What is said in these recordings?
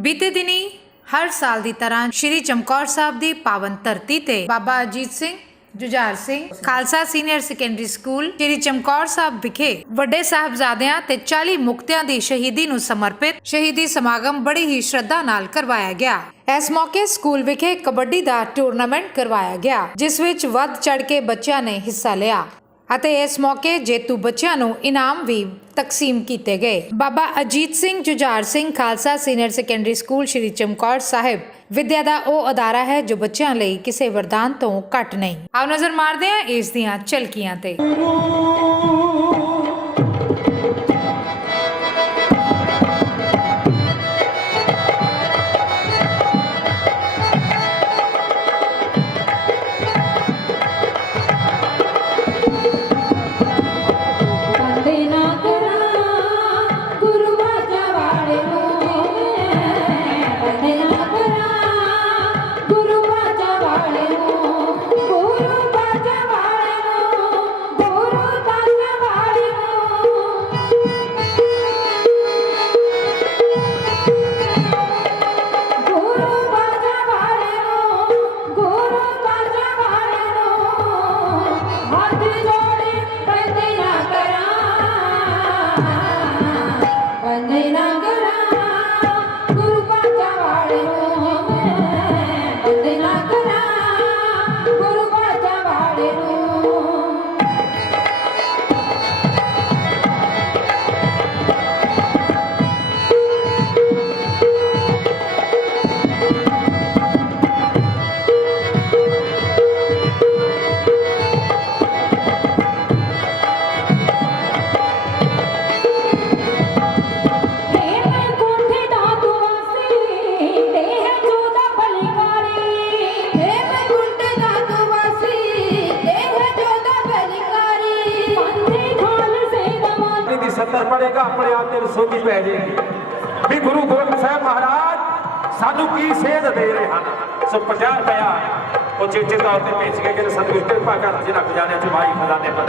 बीते दिनी हर साल की तरह श्री चमकौर साहब की पावन धरती ते Baba Ajit Singh Jujhar Singh Khalsa senior secondary school Shri Chamkaur Sahib विखे वड्डे साहबजादियां ते 40 मुक्तियां दी शहीदी नूं समर्पित शहीदी समागम बड़ी ही श्रद्धा नाल करवाया गया। इस मौके स्कूल विखे कबड्डी दा टूरनामेंट करवाया गया, जिस विच वध चढ़ के बच्चों ने हिस्सा लिया। इस मौके जेतू बच्चों नूं इनाम भी तकसीम किए गए। Baba Ajit Singh Jujhar Singh Khalsa senior secondary school Shri Chamkaur Sahib विद्या का वो अदारा है जो बच्चों लिए किसी वरदान तो घट नहीं। आओ नजर मारते हैं इस दियां झलकियां ते। सत्तर पड़ेगा अपने आप में सोची पै जाएगी भी गुरु गोबिंद साहब महाराज सानू की सेध दे रहे हैं। सो 50 रुपया वो चेचे तौर पर भेज के कि सतगुरु कृपा कर जिन्हें खजाने चुमाई खजाने पर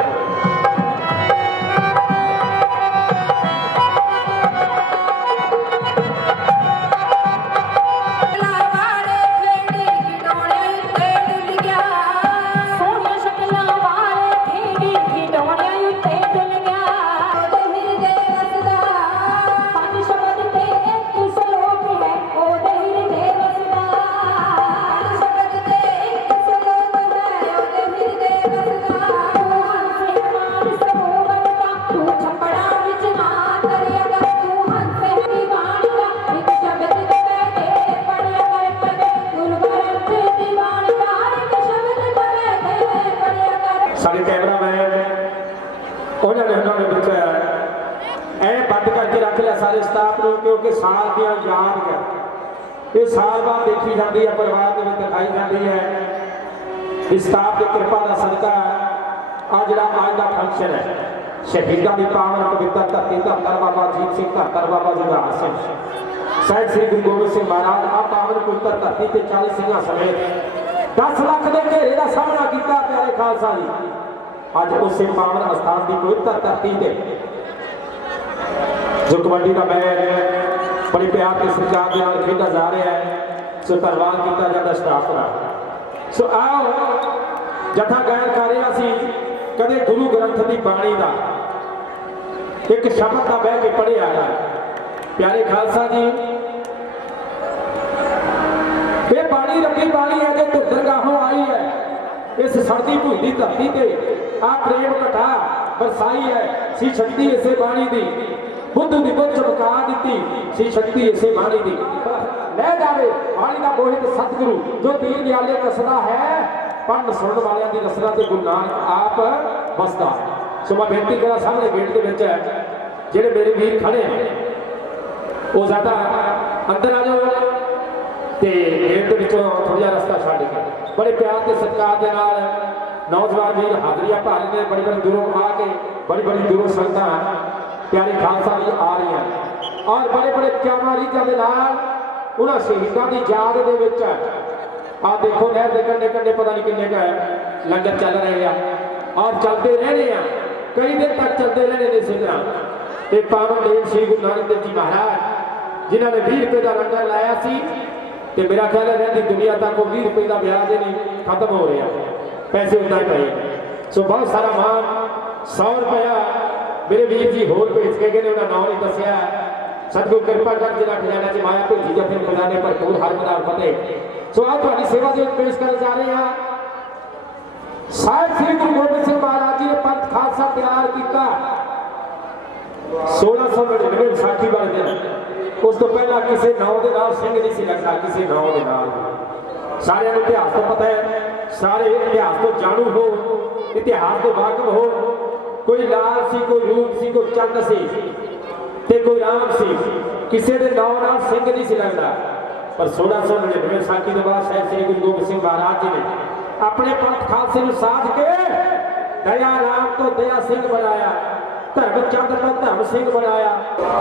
सारे कैमरामैन उन्होंने बचाया ऐ बंद करके रख लिया सारे स्टाफ को, क्योंकि साल की याद कर ये साल बाद देखी जाती है, परिवार में दिखाई जाती है। इस स्टाफ की कृपा का सदका आज जो आज का फंक्शन है शहीदों की पावन पवित्र धरती धरतर बाबा अजीत सिंह धरतर बाबा जुझार सिंह साहिब श्री गुरु गोबिंद सिंह महाराज आ पावन पवित्र धरती से 40 सिंह समेत 10 लाख के घेरे का सामना किया प्यारे खालसा जी। अज उस पावन अस्थान की पवित्र धरती से जो कबड्डी का मैच बड़ी प्यार के सत्कार के नाल खेला जा रहा है, सो धन्यवाद किया जाता स्टाफ का। सो आओ जथा गायन कर रहा सी कदे गुरु ग्रंथ की बाणी का एक शब्द का बह के पढ़िया है। प्यारे खालसा जी ये बाणी रंगी बाणी है जो धुरगाहों आई है इस सड़ती भूली धरती से आ प्रेम घटा बरसाई है सी शक्ति इसे बाणी दी बुद्ध की बुद्ध चमका दी सी शक्ति इसे बाणी दी ले जावे बाणी का मोहित सतगुरु जो दीन दयाले रसदा है पढ़ सुनने वाले की रसदा से गुरु नानक आप बसदा। सो मैं बेनती करा सामने गेट के जेडे मेरे वीर खड़े हैं वो ज्यादा अंदर आ जाओ ते गेट के थोड़ा रस्ता छड़ के बड़े प्यार के सत्कार के नाल नौजवान वीर हाजरियां भर ने बड़ी बड़ी दूरों आके बड़ी दूरों संगतां प्यारे खालसा जी आ रही हैं और बड़े बड़े क्यामा रीतां दे नाल उन्हां शहीदां दी याद दे विच आ देखो नहर के कंढे कंढे पता नहीं किन्ने का लंगर चल रहे हैं और चलते रहने हैं, कई दिन तक चलते रहने इस तरह। पावन देव श्री गुरु नानक देव जी महाराज जिन्होंने 20 रुपए का लंगर लाया सी ते मेरा ख्याल है रहती दुनिया तक वो 20 रुपए का ब्याज ही नहीं खत्म हो रहा, पैसे उदा ही पे। सो बहुत सारा मान 100 रुपया मेरे वीर जी होर भेज के गए, उन्होंने नाम नहीं दसिया। सतगुरु कृपा कर जिला खजाना च माया भेजी या फिर खजाने भरपूर हर मैदान फतेह। सो आज थोड़ी सेवा के पेश कर जा रहे हैं साहिब श्री गुरु गोबिंद सिंह महाराज जी ने पंथ खालसा तैयार किया 1699 विसाखी वाले दिन। उस तो पहला किसी नाव के नाल सिंह नहीं सी लगता, किसी नाव के नाल। सारे इतिहास तो पता है, सारे इतिहास तो जानू हो, इतिहास तो वाकफ हो। कोई लाल सी, कोई रूप सी, कोई चंद सी ते कोई राम सी, किसी के नाव नाल सिंह नहीं सी लगता। पर 1699 विसाखी के बाद साहिब श्री गुरु गोबिंद सिंह महाराज जी ने अपने पंथ खालसे को साध के दया राम तो दया सिंह बनाया, धर्म चंद तो धर्म सिंह बनाया।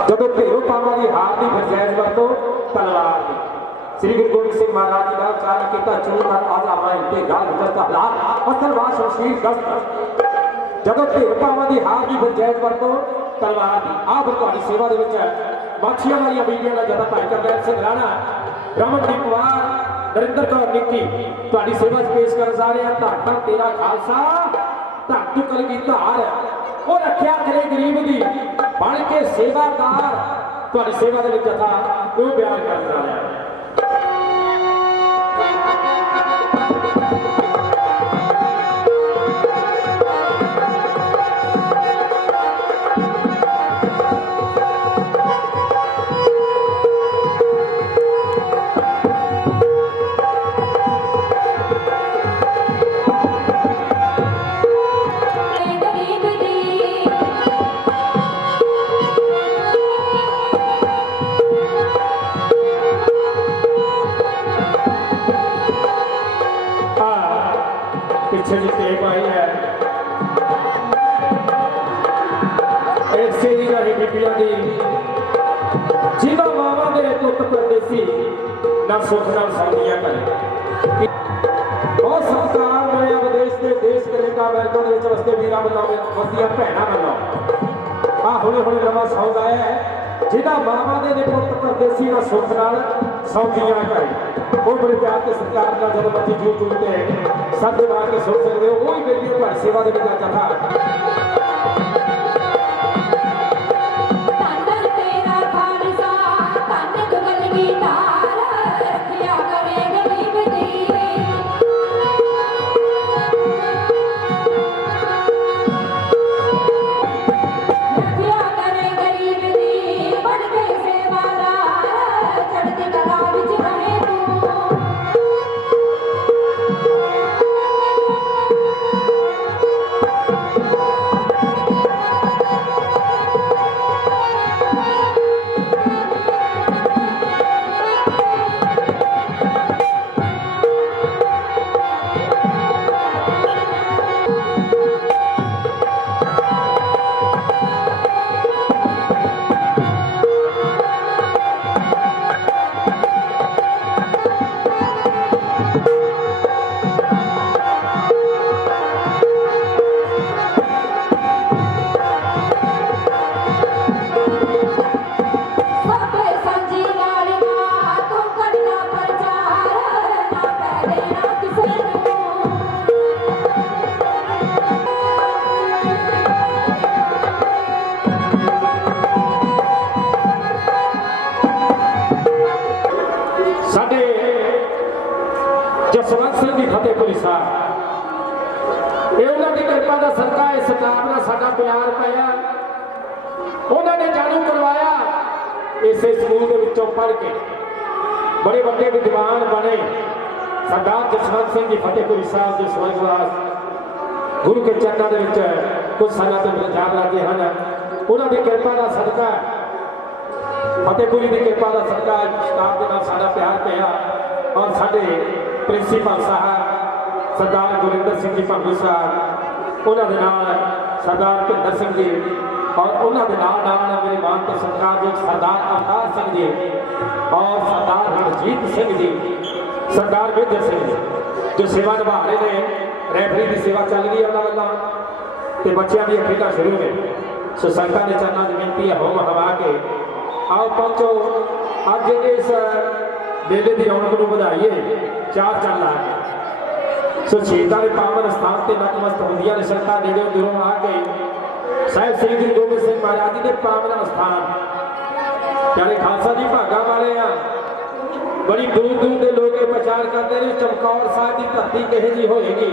जब भेरो पावा की हार की फरजैज वरतो तलवार की श्री गुरु गोबिंद सिंह महाराज जी का उच्चारण किया चूर कर आजावा इनके गाल जस्ट हालात असलवार शमशीर दस्त। जब भेरो पावा की हार की फरजैज वरतो तलवार की आ फिर तुम्हारी सेवा के माछिया वाली बीबियां का जदा भाई करदैल सिंह राणा, रमनदीप पवार, नरिंदर कौर निक्की तुम्हारी सेवा पेश कर जा रहे हैं। धन तेरा खालसा धन तू कलगीधार वो रखिया करे गरीब की बन के सेवादार तुम्हारी सेवा के जथा वो बयान कर जा रहा है। पीछे जी टेप आई है ऐसे ही रही बीबियां की जिन्हों मावा मेरे पुत परदेसी ना सुख ना सौनिया करे। बहुत सत्कार मिले विदेश के देश कनेडा अमेरिका के वसते वीर बनाओ वसदियां भैणा बनाओ आ हुणे हुणे नवा सौंग आया है जिन्हों मावा ने पुत परदेसी ना सुख नाल सौनिया करे। वो बड़े प्यार के सत्कार का जब बच्चे जू चुनते हैं सब दिमाग के सोच सकते हो वही बेटियों तुम्हारी सेवा के बिना था। जसवंत सिंह की फतेहपुरी साहब ये उन्होंने कृपा का सदका इस स्टाफ का साडा प्यार पाया। उन्होंने जानू करवाया इसे स्कूल के विचों पढ़ के बड़े बड़े विद्वान बने। सरदार जसवंत सिंह जी फतेहपुरी साहब जो स्वर्गवास गुरु के चरणों के कुछ साल तो जान लगे हैं। उन्होंने कृपा का सदका फतेहपुरी की कृपा का सदका स्टाफ के नाल साडा प्यार पाया और साडे प्रिंसीपल साहब सरदार गुरिंदर सिंह जी भंगू साहब उन्होंने सरदार भुपिंदर सिंह जी और उन्होंने मेरे मान के सरकार जो सरदार अवतार सिंह जी और सरदार रणजीत सिंह जी सरदार मेजर सिंह जी जो सेवा निभा रहे हैं। रैफरी की सेवा चल रही है उन्होंने वालों तो बच्चों की खेल शुरू ने। सो संगत के चरणों की विनती है होम हवा के आओ पहुंचो ਅੱਜ ਇਸ ਮੇਲੇ ਦੀ ਰੌਣਕ ਨੂੰ ਵਧਾਈਏ ਚਾਰ ਚੰਨ ਲਾ ਕੇ। ਸੋ ਸ਼ਹੀਦਾਂ ਦੇ ਪਾਵਨ ਸਥਾਨ ਤੇ ਨਤਮਸਤਕ ਹੁੰਦੀਆਂ ਨੇ ਸੰਗਤਾਂ ਨੇੜੇ ਦੂਰੋਂ ਆ ਕੇ ਸਾਹਿਬ ਸ੍ਰੀ ਗੁਰੂ ਗੋਬਿੰਦ ਸਿੰਘ ਮਹਾਰਾਜ ਜੀ ਦੇ ਪਾਵਨ ਅਸਥਾਨ ਚਾਰੇ ਖਾਲਸਾ ਜੀ ਭਾਗਾ ਵਾਲੇ ਆ। ਬੜੀ ਦੂਰ ਦੂਰ ਦੇ ਲੋਕ ਇਹ ਪ੍ਰਚਾਰ ਕਰਦੇ ਨੇ ਚਮਕੌਰ ਸਾਹਿਬ ਦੀ ਧਰਤੀ ਕਿਹੋ ਜਿਹੀ ਹੋਏਗੀ।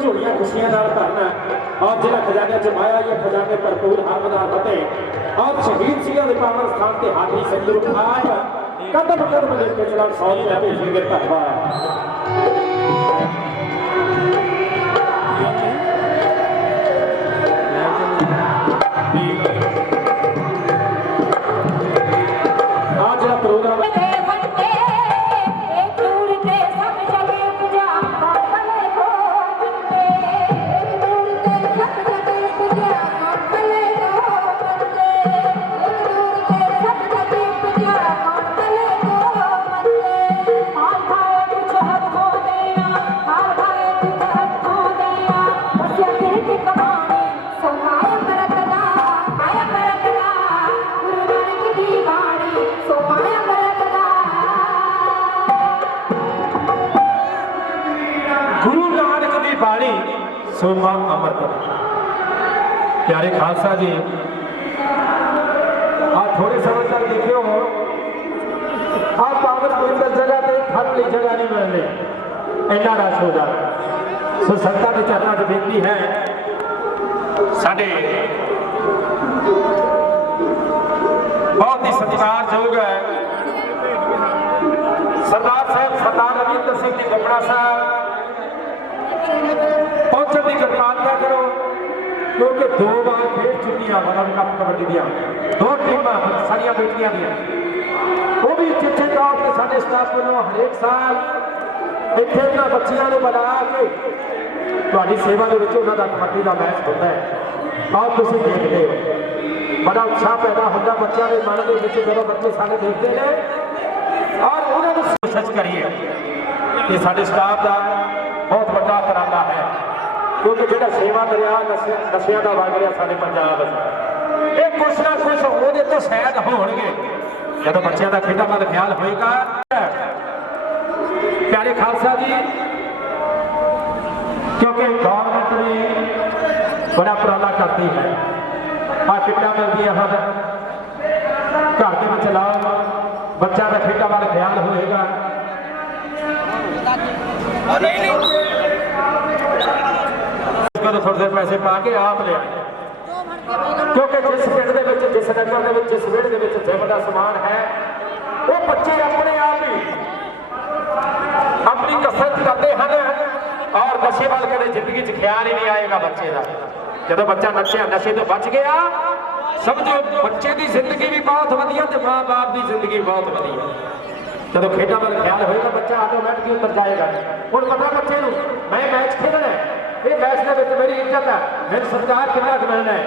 ਝੋਲੀਆਂ ਖੁਸ਼ੀਆਂ ਨਾਲ ਭਰਨਾ ਔਰ ਜਿਹੜਾ ਖਜ਼ਾਨੇ ਚ ਮਾਇਆ ਇਹ ਖਜ਼ਾਨੇ ਭਰਪੂਰ ਹਰ ਦਾ ਫਤਿਹ ਔਰ ਸ਼ਹੀਦ ਸਿੰਘਾਂ ਦੇ ਪਾਵਨ ਸਥਾਨ ਤੇ ਹਾਥੀ ਸੰਗਰੂਪ ਆਪ ਕਦਮ ਕਦਮ ਦੇ ਕੇ ਚਲਾ 100 ਰੁਪਏ ਭੇਜੇਗੇ ਧੰਨਵਾਦ। Thank you. ਸੋਮਾ ਅਮਰਤ। प्यारे खालसा जी आप थोड़े समय तक देखियो आप पावन पवित्र जगह पे खड़ने जगह नहीं मिल रही, इन्ना रश हो जाए। सो संतां दे चरणों च बेनती है साडे बहुत ही सत्कारयोग है सरदार साहब सरदार रविंद्र सिंह जी गपड़ा साहब पहुंचने की कृपालता करो, क्योंकि 2 बार खेल चुकियां वर्ल्ड कप कबड्डी दियां 2 टीमां सारिया बेटियां दियां, वो भी चिट्ठे तौर पर साडे स्टाफ वालों हरेक साल इत्थे इन्हां बच्चियां नूं बुला के तुहाडी सेवा दे विच उन्हां दा कबड्डी दा मैच होंदा है। और तुसीं देखदे हो बड़ा उत्साह पैदा होंदा बच्चों के मन के विच जदों बच्चे साडे देखदे ने और उन्हां नूं कोशिश करिए कि साडे स्टाफ दा बहुत बड़ा कराना है, क्योंकि जो सेवा दरिया नशिया का वग रहा साढ़े पंजाब ये कुछ ना कुछ वो तो शायद होंगे जब बच्चों का खेडा वाल ख्याल होएगा। प्यारे खालसा जी क्योंकि गवर्नमेंट भी बड़ा उपराला करती है, आ किटा मिलती है घर के में लाओ बच्चा का खेडा वाल ख्याल होएगा। थोड़े देर पैसे पा के आप ले आए, क्योंकि जिस पिंड जिस नगर जिस विहड़े जिम का समान है वो बच्चे अपने आप ही अपनी कसरत करते हैं और नशे वाल कदे जिंदगी च ख्याल ही नहीं आएगा बच्चे का। जो बच्चा नशे तो बच गया समझो बच्चे की जिंदगी भी बहुत वधिया ते माँ बाप की जिंदगी बहुत वधिया। जो खेडा वाल ख्याल होएगा बच्चा ऑटोमैटिकली उतर जाएगा। हुण पता बच्चे नूं मैं मैच खेलना है, ये मैच के मेरी इज्जत है, मेरे सरकार कितना मिलना है।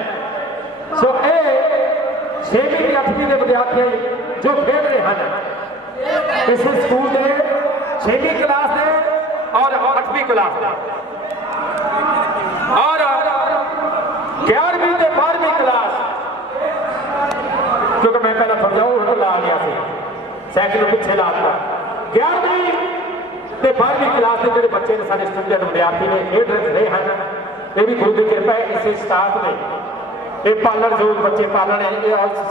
सो ये 6वीं ते 8वीं के विद्यार्थी जो खेल रहे हैं इस स्कूल के 6वीं क्लास के और 8वीं क्लास के और 11वीं ते 12वीं क्लास, क्योंकि मैं पहले समझाऊ ला लिया साइकिल पिछे लाता 11वीं ते 12वीं क्लास के जो बच्चे ने सारे स्टूडेंट विद्यार्थी ने खेड रहे हैं, ये भी गुरु की कृपा है। इस स्टाफ ने ये पालन जो बच्चे पालन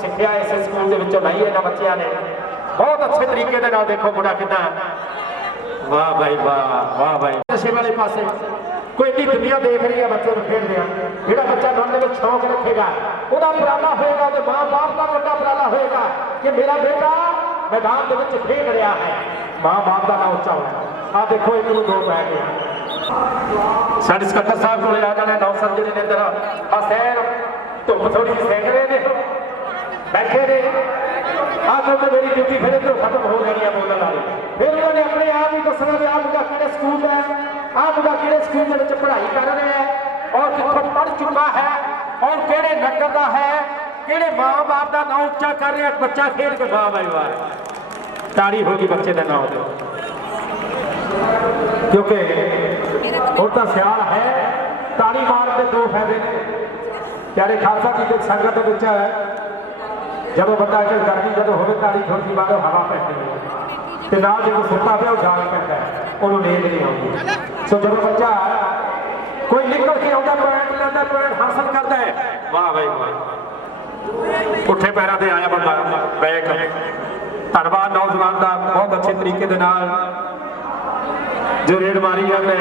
सीखा इस स्कूल के विचों लाई इन्होंने बच्चों ने बहुत अच्छे तरीके के नाल देखो मुंडा कितना वाह भाई वाह भाई नशे वाले पासे कोई इतनी दुनिया देख रही है बच्चों को खेल रहा जो बच्चा मन में शौक रखेगा वह उपराला होगा तो माँ बाप का बड़ा उपराला होगा कि मेरा बेटा मैदान के खेल रहा है, माँ बाप का नाम उच्चा होगा। आ देखो एक दो पै गए साढ़े सकत्तर साहब को आ जाने नौ सर जी ने इधर आ सैर धुप थोड़ी जी सेक रहे ने बैठे ने आ क्योंकि मेरी ड्यूटी फिर इधर खत्म हो जानी है बोलने वाली। फिर उन्होंने अपने आप ही दसना भी आ मुंडा किहड़े स्कूल है, आ मुंडा किहड़े स्कूल के पढ़ाई कर रहा है और कितों पढ़ चुका है और किहड़े नगर का है, किहड़े माँ बाप का नाम उच्चा कर रहा बच्चा खेल के वाह भाई वाह ताड़ी होगी बच्चे का नाम तो, क्योंकि और तो सियाल है ताड़ी मार के 2 फायदे ने। प्यारे खालसा जी के संगत है जब बंदा गर्मी जो हो ताड़ी थोड़ी बाहरों हवा पैती है तो ना जो सुता पे जाल पैदा उन्होंने नींद नहीं आती। सो जब बच्चा कोई निकल के आता पॉइंट लेता पॉइंट हासिल करता है वाह भाई वाह पुठे पैरों से आया बंदा बैक धन्यवाद नौजवान का बहुत अच्छे तरीके के नाल जो रेड मारी जाते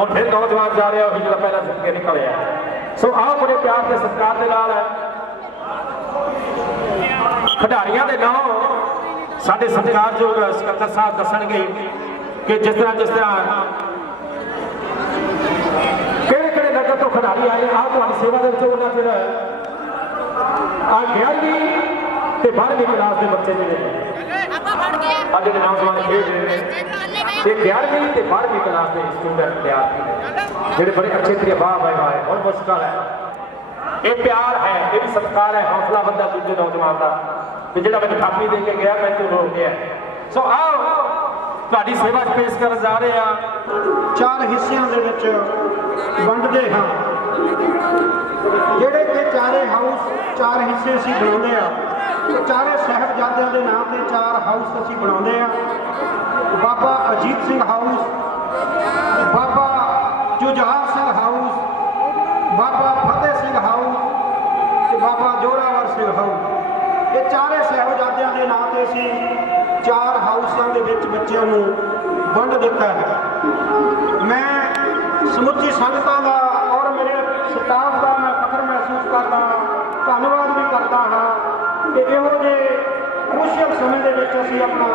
और फिर नौजवान जा रहा है जो पहला सुन के निकल आया। सो आओ बड़े प्यार के सत्कार के नाल खिडारियों के नाम साढ़े सत्कारयोग सकत्तर साहब दसणगे कि जिस तरह किहड़े नगर तो खिडारी आए आ तुहाडी सेवा दे विच उन्हां फिर आ 11वीं ते 12वीं क्लास के बच्चे जो नौजवान खेल रहे हैं 11वीं ते 12वीं क्लास के स्टूडेंट विद्यार्थी जो बड़े अच्छे तरीके वाह भाई वाह बहुत मुश्किल है ये प्यार है ये भी सत्कार है हौसला बंदा दूजे नौजवान का भी जो मैं कापी दे के गया मैं तू रोक गया। सो आओ तुहाडी सेवा पेश कर जा रहे हैं 4 हिस्सों के वंडते हाँ ਜਿਹੜੇ ਕਿ ਚਾਰੇ ਹਾਊਸ 4 ਹਿੱਸੇ ਅਸੀਂ ਬਣਾਉਂਦੇ ਆ ਤੇ ਚਾਰੇ ਸਾਹਿਬਜ਼ਾਦਿਆਂ ਦੇ ਨਾਮ ਤੇ 4 ਹਾਊਸ ਅਸੀਂ ਬਣਾਉਂਦੇ ਆ। Baba Ajit Singh house, Baba Jujhar Singh house, Zorawar Singh house. ਇਹ ਚਾਰੇ ਸਾਹਿਬਜ਼ਾਦਿਆਂ ਦੇ ਨਾਂ ਤੇ ਅਸੀਂ 4 ਹਾਊਸਾਂ ਦੇ ਵਿੱਚ ਬੱਚਿਆਂ ਨੂੰ ਵੰਡ ਦਿੱਤਾ ਹੈ। ਮੈਂ ਸਮੁੱਚੀ ਸੰਗਤਾਂ ਦਾ ਔਰ ਮੇਰੇ ਸਟਾਫ ਦਾ ਮੈਂ ਫਖਰ ਮਹਿਸੂਸ ਕਰਦਾ ਹਾਂ, ਧੰਨਵਾਦ ਵੀ ਕਰਦਾ ਹਾਂ ਕਿ ਇਹੋ ਜਿਹੇ ਮੁਸ਼ਕਿਲ ਸਮੇਂ ਦੇ ਵਿੱਚ ਅਸੀਂ ਆਪਣਾ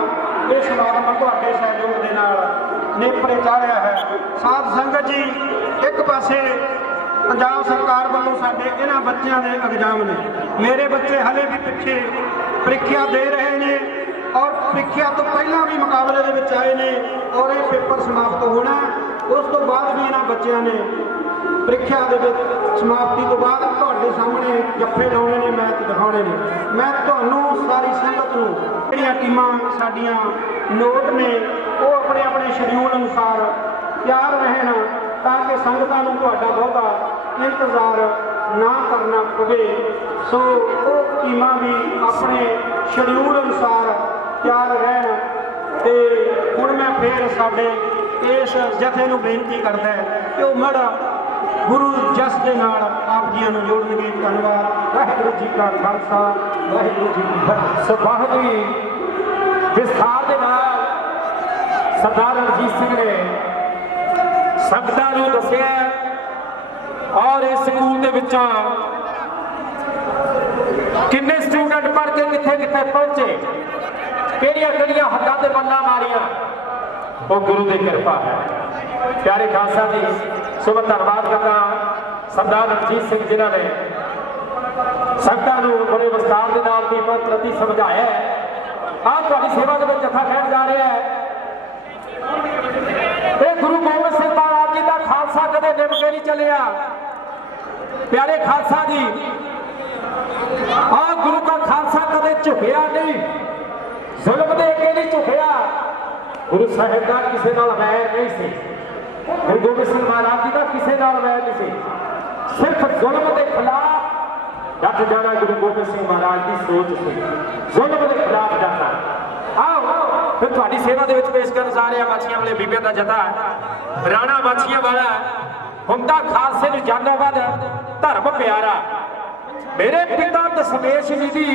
ਇਹ ਸਮਾਗਮ ਤੁਹਾਡੇ ਸਹਿਯੋਗ ਦੇ ਨਾਲ ਨੇਪਰੇ ਚਾੜਿਆ ਹੈ। ਸਾਧ ਸੰਗਤ ਜੀ, ਇੱਕ ਪਾਸੇ ਪੰਜਾਬ ਸਰਕਾਰ ਵੱਲੋਂ ਸਾਡੇ ਇਹਨਾਂ ਬੱਚਿਆਂ ਦੇ ਐਗਜ਼ਾਮ ਨੇ। ਮੇਰੇ ਬੱਚੇ ਹਲੇ ਵੀ ਪਿੱਛੇ ਪ੍ਰੀਖਿਆ ਦੇ ਰਹੇ ਨੇ ਔਰ ਪ੍ਰੀਖਿਆ ਤੋਂ ਪਹਿਲਾਂ ਵੀ ਮੁਕਾਬਲੇ ਦੇ ਵਿੱਚ ਆਏ ਨੇ ਔਰ ਇਹ ਪੇਪਰ ਸਮਾਪਤ ਹੋਣਾ। ਉਸ ਤੋਂ ਬਾਅਦ ਵੀ ਇਹਨਾਂ ਬੱਚਿਆਂ ਨੇ ਪ੍ਰੀਖਿਆ ਦੇ ਵਿੱਚ ਸਮਾਪਤੀ ਤੋਂ ਬਾਅਦ ਤੁਹਾਡੇ ਸਾਹਮਣੇ ਜੱਫੇ ਲਾਉਣੇ ਨੇ, ਮੈਚ ਦਿਖਾਉਣੇ ਨੇ। ਮੈਂ ਤੁਹਾਨੂੰ ਸਾਰੀ ਸੰਗਤ ਨੂੰ ਜਿਹੜੀਆਂ ਟੀਮਾਂ ਸਾਡੀਆਂ ਨੋਟ ਨੇ ਉਹ ਆਪਣੇ ਆਪਣੇ ਸ਼ਡਿਊਲ ਅਨੁਸਾਰ ਤਿਆਰ ਰਹਿਣ ਤਾਂ ਕਿ ਸੰਗਤਾਂ ਨੂੰ ਤੁਹਾਡਾ ਬਹੁਤਾ ਇੰਤਜ਼ਾਰ ਨਾ ਕਰਨਾ ਪਵੇ। ਸੋ ਉਹ ਟੀਮਾਂ ਵੀ ਆਪਣੇ ਸ਼ਡਿਊਲ ਅਨੁਸਾਰ ਤਿਆਰ ਰਹਿਣ। ਤੇ ਹੁਣ ਮੈਂ ਫੇਰ ਸਾਡੇ ਇਸ ਜਥੇ ਨੂੰ ਬੇਨਤੀ ਕਰਦਾ ਕਿ ਉਹ ਮੜਾ ਗੁਰੂ ਜਸ ਦੇ ਨਾਲ ਆਪ ਜੀਆਂ ਨੂੰ ਜੋੜਨਗੇ। ਧੰਨਵਾਦ। ਵਾਹਿਗੁਰੂ ਜੀ ਕਾ ਖਾਲਸਾ, ਵਾਹਿਗੁਰੂ ਜੀ ਕੀ ਫਤਿਹ। ਸਭਾ ਦੀ ਵਿਸਥਾਰ ਦੇ ਨਾਲ ਸਰਦਾਰ ਰਣਜੀਤ ਸਿੰਘ ਨੇ ਸੰਗਤਾਂ ਨੂੰ ਦੱਸਿਆ ਔਰ ਇਸ ਸਕੂਲ ਦੇ ਵਿੱਚੋਂ ਕਿੰਨੇ ਸਟੂਡੈਂਟ ਪੜ੍ਹ ਕੇ ਕਿੱਥੇ ਕਿੱਥੇ ਪਹੁੰਚੇ, ਕਿਹੜੀਆਂ ਕਿਹੜੀਆਂ ਹੱਦਾਂ ਤੇ ਬੰਨਾਂ ਮਾਰੀਆਂ, ਉਹ ਗੁਰੂ ਦੀ ਕਿਰਪਾ ਹੈ। ਪਿਆਰੇ ਖਾਲਸਾ ਜੀ, ਸੋ ਮੈਂ ਧੰਨਵਾਦ ਕਰਦਾ ਸਰਦਾਰ ਰਣਜੀਤ ਸਿੰਘ ਜਿਨ੍ਹਾਂ ਨੇ ਸੰਗਤਾਂ ਨੂੰ ਬੜੇ ਵਿਸਤਾਰ ਦੇ ਨਾਲ ਦੀ ਪ੍ਰਤੀ ਸਮਝਾਇਆ ਹੈ। ਆਹ ਤੁਹਾਡੀ ਸੇਵਾ ਦੇ ਵਿੱਚ ਜਥਾ ਕਹਿਣ ਜਾ ਰਿਹਾ ਹੈ। ਇਹ ਗੁਰੂ ਗੋਬਿੰਦ ਸਿੰਘ ਮਹਾਰਾਜ ਜੀ ਦਾ ਖਾਲਸਾ ਕਦੇ ਨਿਭ ਕੇ ਨਹੀਂ ਚੱਲਿਆ। ਪਿਆਰੇ ਖਾਲਸਾ ਜੀ, ਆਹ ਗੁਰੂ ਦਾ ਖਾਲਸਾ ਕਦੇ ਝੁਕਿਆ ਨਹੀਂ, ਜ਼ੁਲਮ ਦੇ ਅੱਗੇ ਨਹੀਂ ਝੁਕਿਆ। ਗੁਰੂ ਸਾਹਿਬ ਦਾ ਕਿਸੇ ਨਾਲ ਵੈਰ ਨਹੀਂ ਸੀ, ਗੁਰੂ ਗੋਬਿੰਦ ਸਿੰਘ ਮਹਾਰਾਜ ਜੀ ਦਾ ਕਿਸੇ ਨਾਲ ਵੈਰ ਨਹੀਂ ਸੀ। ਸਿਰਫ ਜ਼ੁਲਮ ਦੇ ਖਿਲਾਫ ਡਟ ਜਾਣਾ ਗੁਰੂ ਗੋਬਿੰਦ ਸਿੰਘ ਮਹਾਰਾਜ ਦੀ ਸੋਚ ਸੀ, ਜ਼ੁਲਮ ਦੇ ਖਿਲਾਫ ਡਟਣਾ। ਆਓ ਫਿਰ ਤੁਹਾਡੀ ਸੇਵਾ ਦੇ ਵਿੱਚ ਪੇਸ਼ ਕਰਨ ਜਾ ਰਿਹਾ ਮਾਛੀਆਂ ਵਾਲੇ ਬੀਬੀਆਂ ਦਾ ਜਥਾ ਰਾਣਾ ਮਾਛੀਆਂ ਵਾਲਾ। ਹੁੰਦਾ ਖਾਲਸੇ ਨੂੰ ਜਾਨੋਂ ਵੱਧ ਧਰਮ ਪਿਆਰਾ, ਮੇਰੇ ਪਿਤਾ ਦਸ਼ਮੇਸ਼ ਜੀ ਦੀ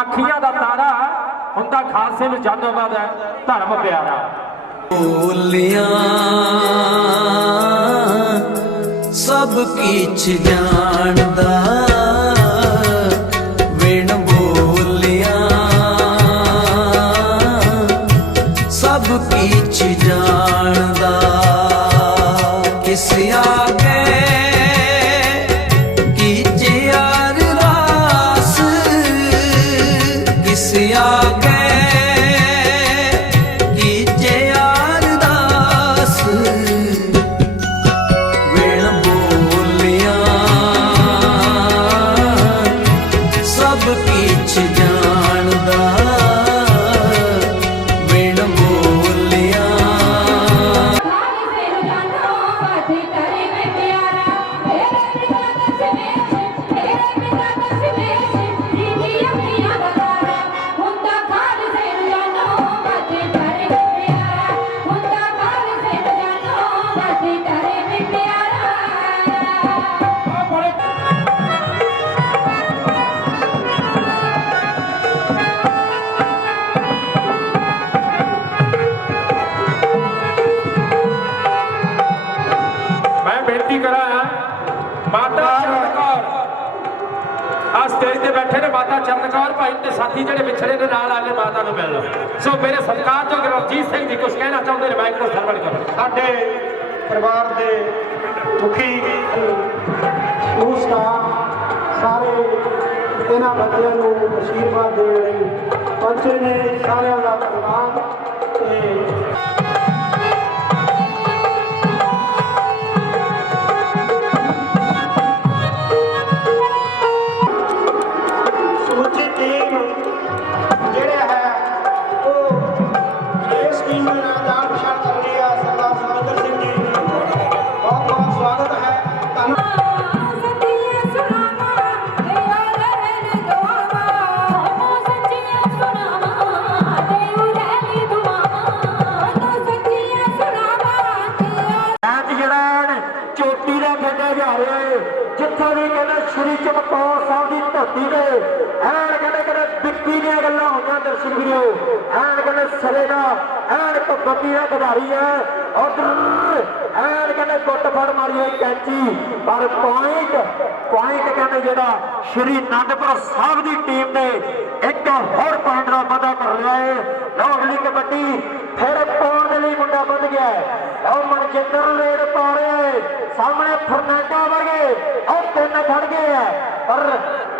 ਅੱਖੀਆਂ ਦਾ ਤਾਰਾ। ਹੁੰਦਾ ਖਾਲਸੇ ਨੂੰ ਜਾਨੋਂ ਵੱਧ ਧਰਮ ਪਿਆਰਾ। ਬੋਲਿਆ ਸਭ ਕਿਛ ਜਾਣਦਾ, ਵਿਣ ਬੋਲਿਆ ਸਭ ਕਿਛ ਜਾਣਦਾ। ਕਿਸ ਆਗੇ ਕੀਜੇ ਅਰਦਾਸ, ਕਿਸ ਆਗੇ स्टेज पे बैठे ने माता चरण कौर भाई ते साथी ਜਿਹੜੇ ਵਿਛੜੇ ਦੇ ਨਾਲ ਆ ਕੇ ਮਾਤਾ ਨੂੰ ਮਿਲ ਲਓ। ਸੋ ਮੇਰੇ ਸਤਿਕਾਰਯੋਗ ਰਣਜੀਤ ਸਿੰਘ ਜੀ ਕੁਝ ਕਹਿਣਾ ਚਾਹੁੰਦੇ ਨੇ, ਮਾਈਕ ਨੂੰ ਸਰਵਣ ਕਰੋ। ਸਾਡੇ ਪਰਿਵਾਰ ਦੇ ਮੁਖੀ ਉਹ ਸਟਾਫ ਸਾਰੇ ਇਹਨਾਂ ਬੱਚਿਆਂ ਨੂੰ ਆਸ਼ੀਰਵਾਦ ਦੇਣ ਲਈ ਪਹੁੰਚੇ ਨੇ। ਸਾਰਿਆਂ ਦਾ ਧੰਨਵਾਦ। ਤੇ ਜਿੱਥੋਂ ਵੀ ਕਹਿੰਦਾ श्री चमकौर साहब की धरती ने ऐन कहते बिक्की दी गल्लां होईयां दर्शक वीरो ऐन कहते सरे का ऐन भगवती का खिडारी है उधर ऐन कहते गुट फड़ मारी हुई कैंची पर पॉइंट कहते जिहड़ा श्री आनंदपुर साहब की टीम ने एक होर पॉइंट का वाधा कर लिया है। लो अगली कबड्डी फिर पाने के लिए मुंडा बन गया है। और मनजिंदर रेड पा रहे हैं सामने फरनांडा वर्गे और 3 खड़ गए हैं पर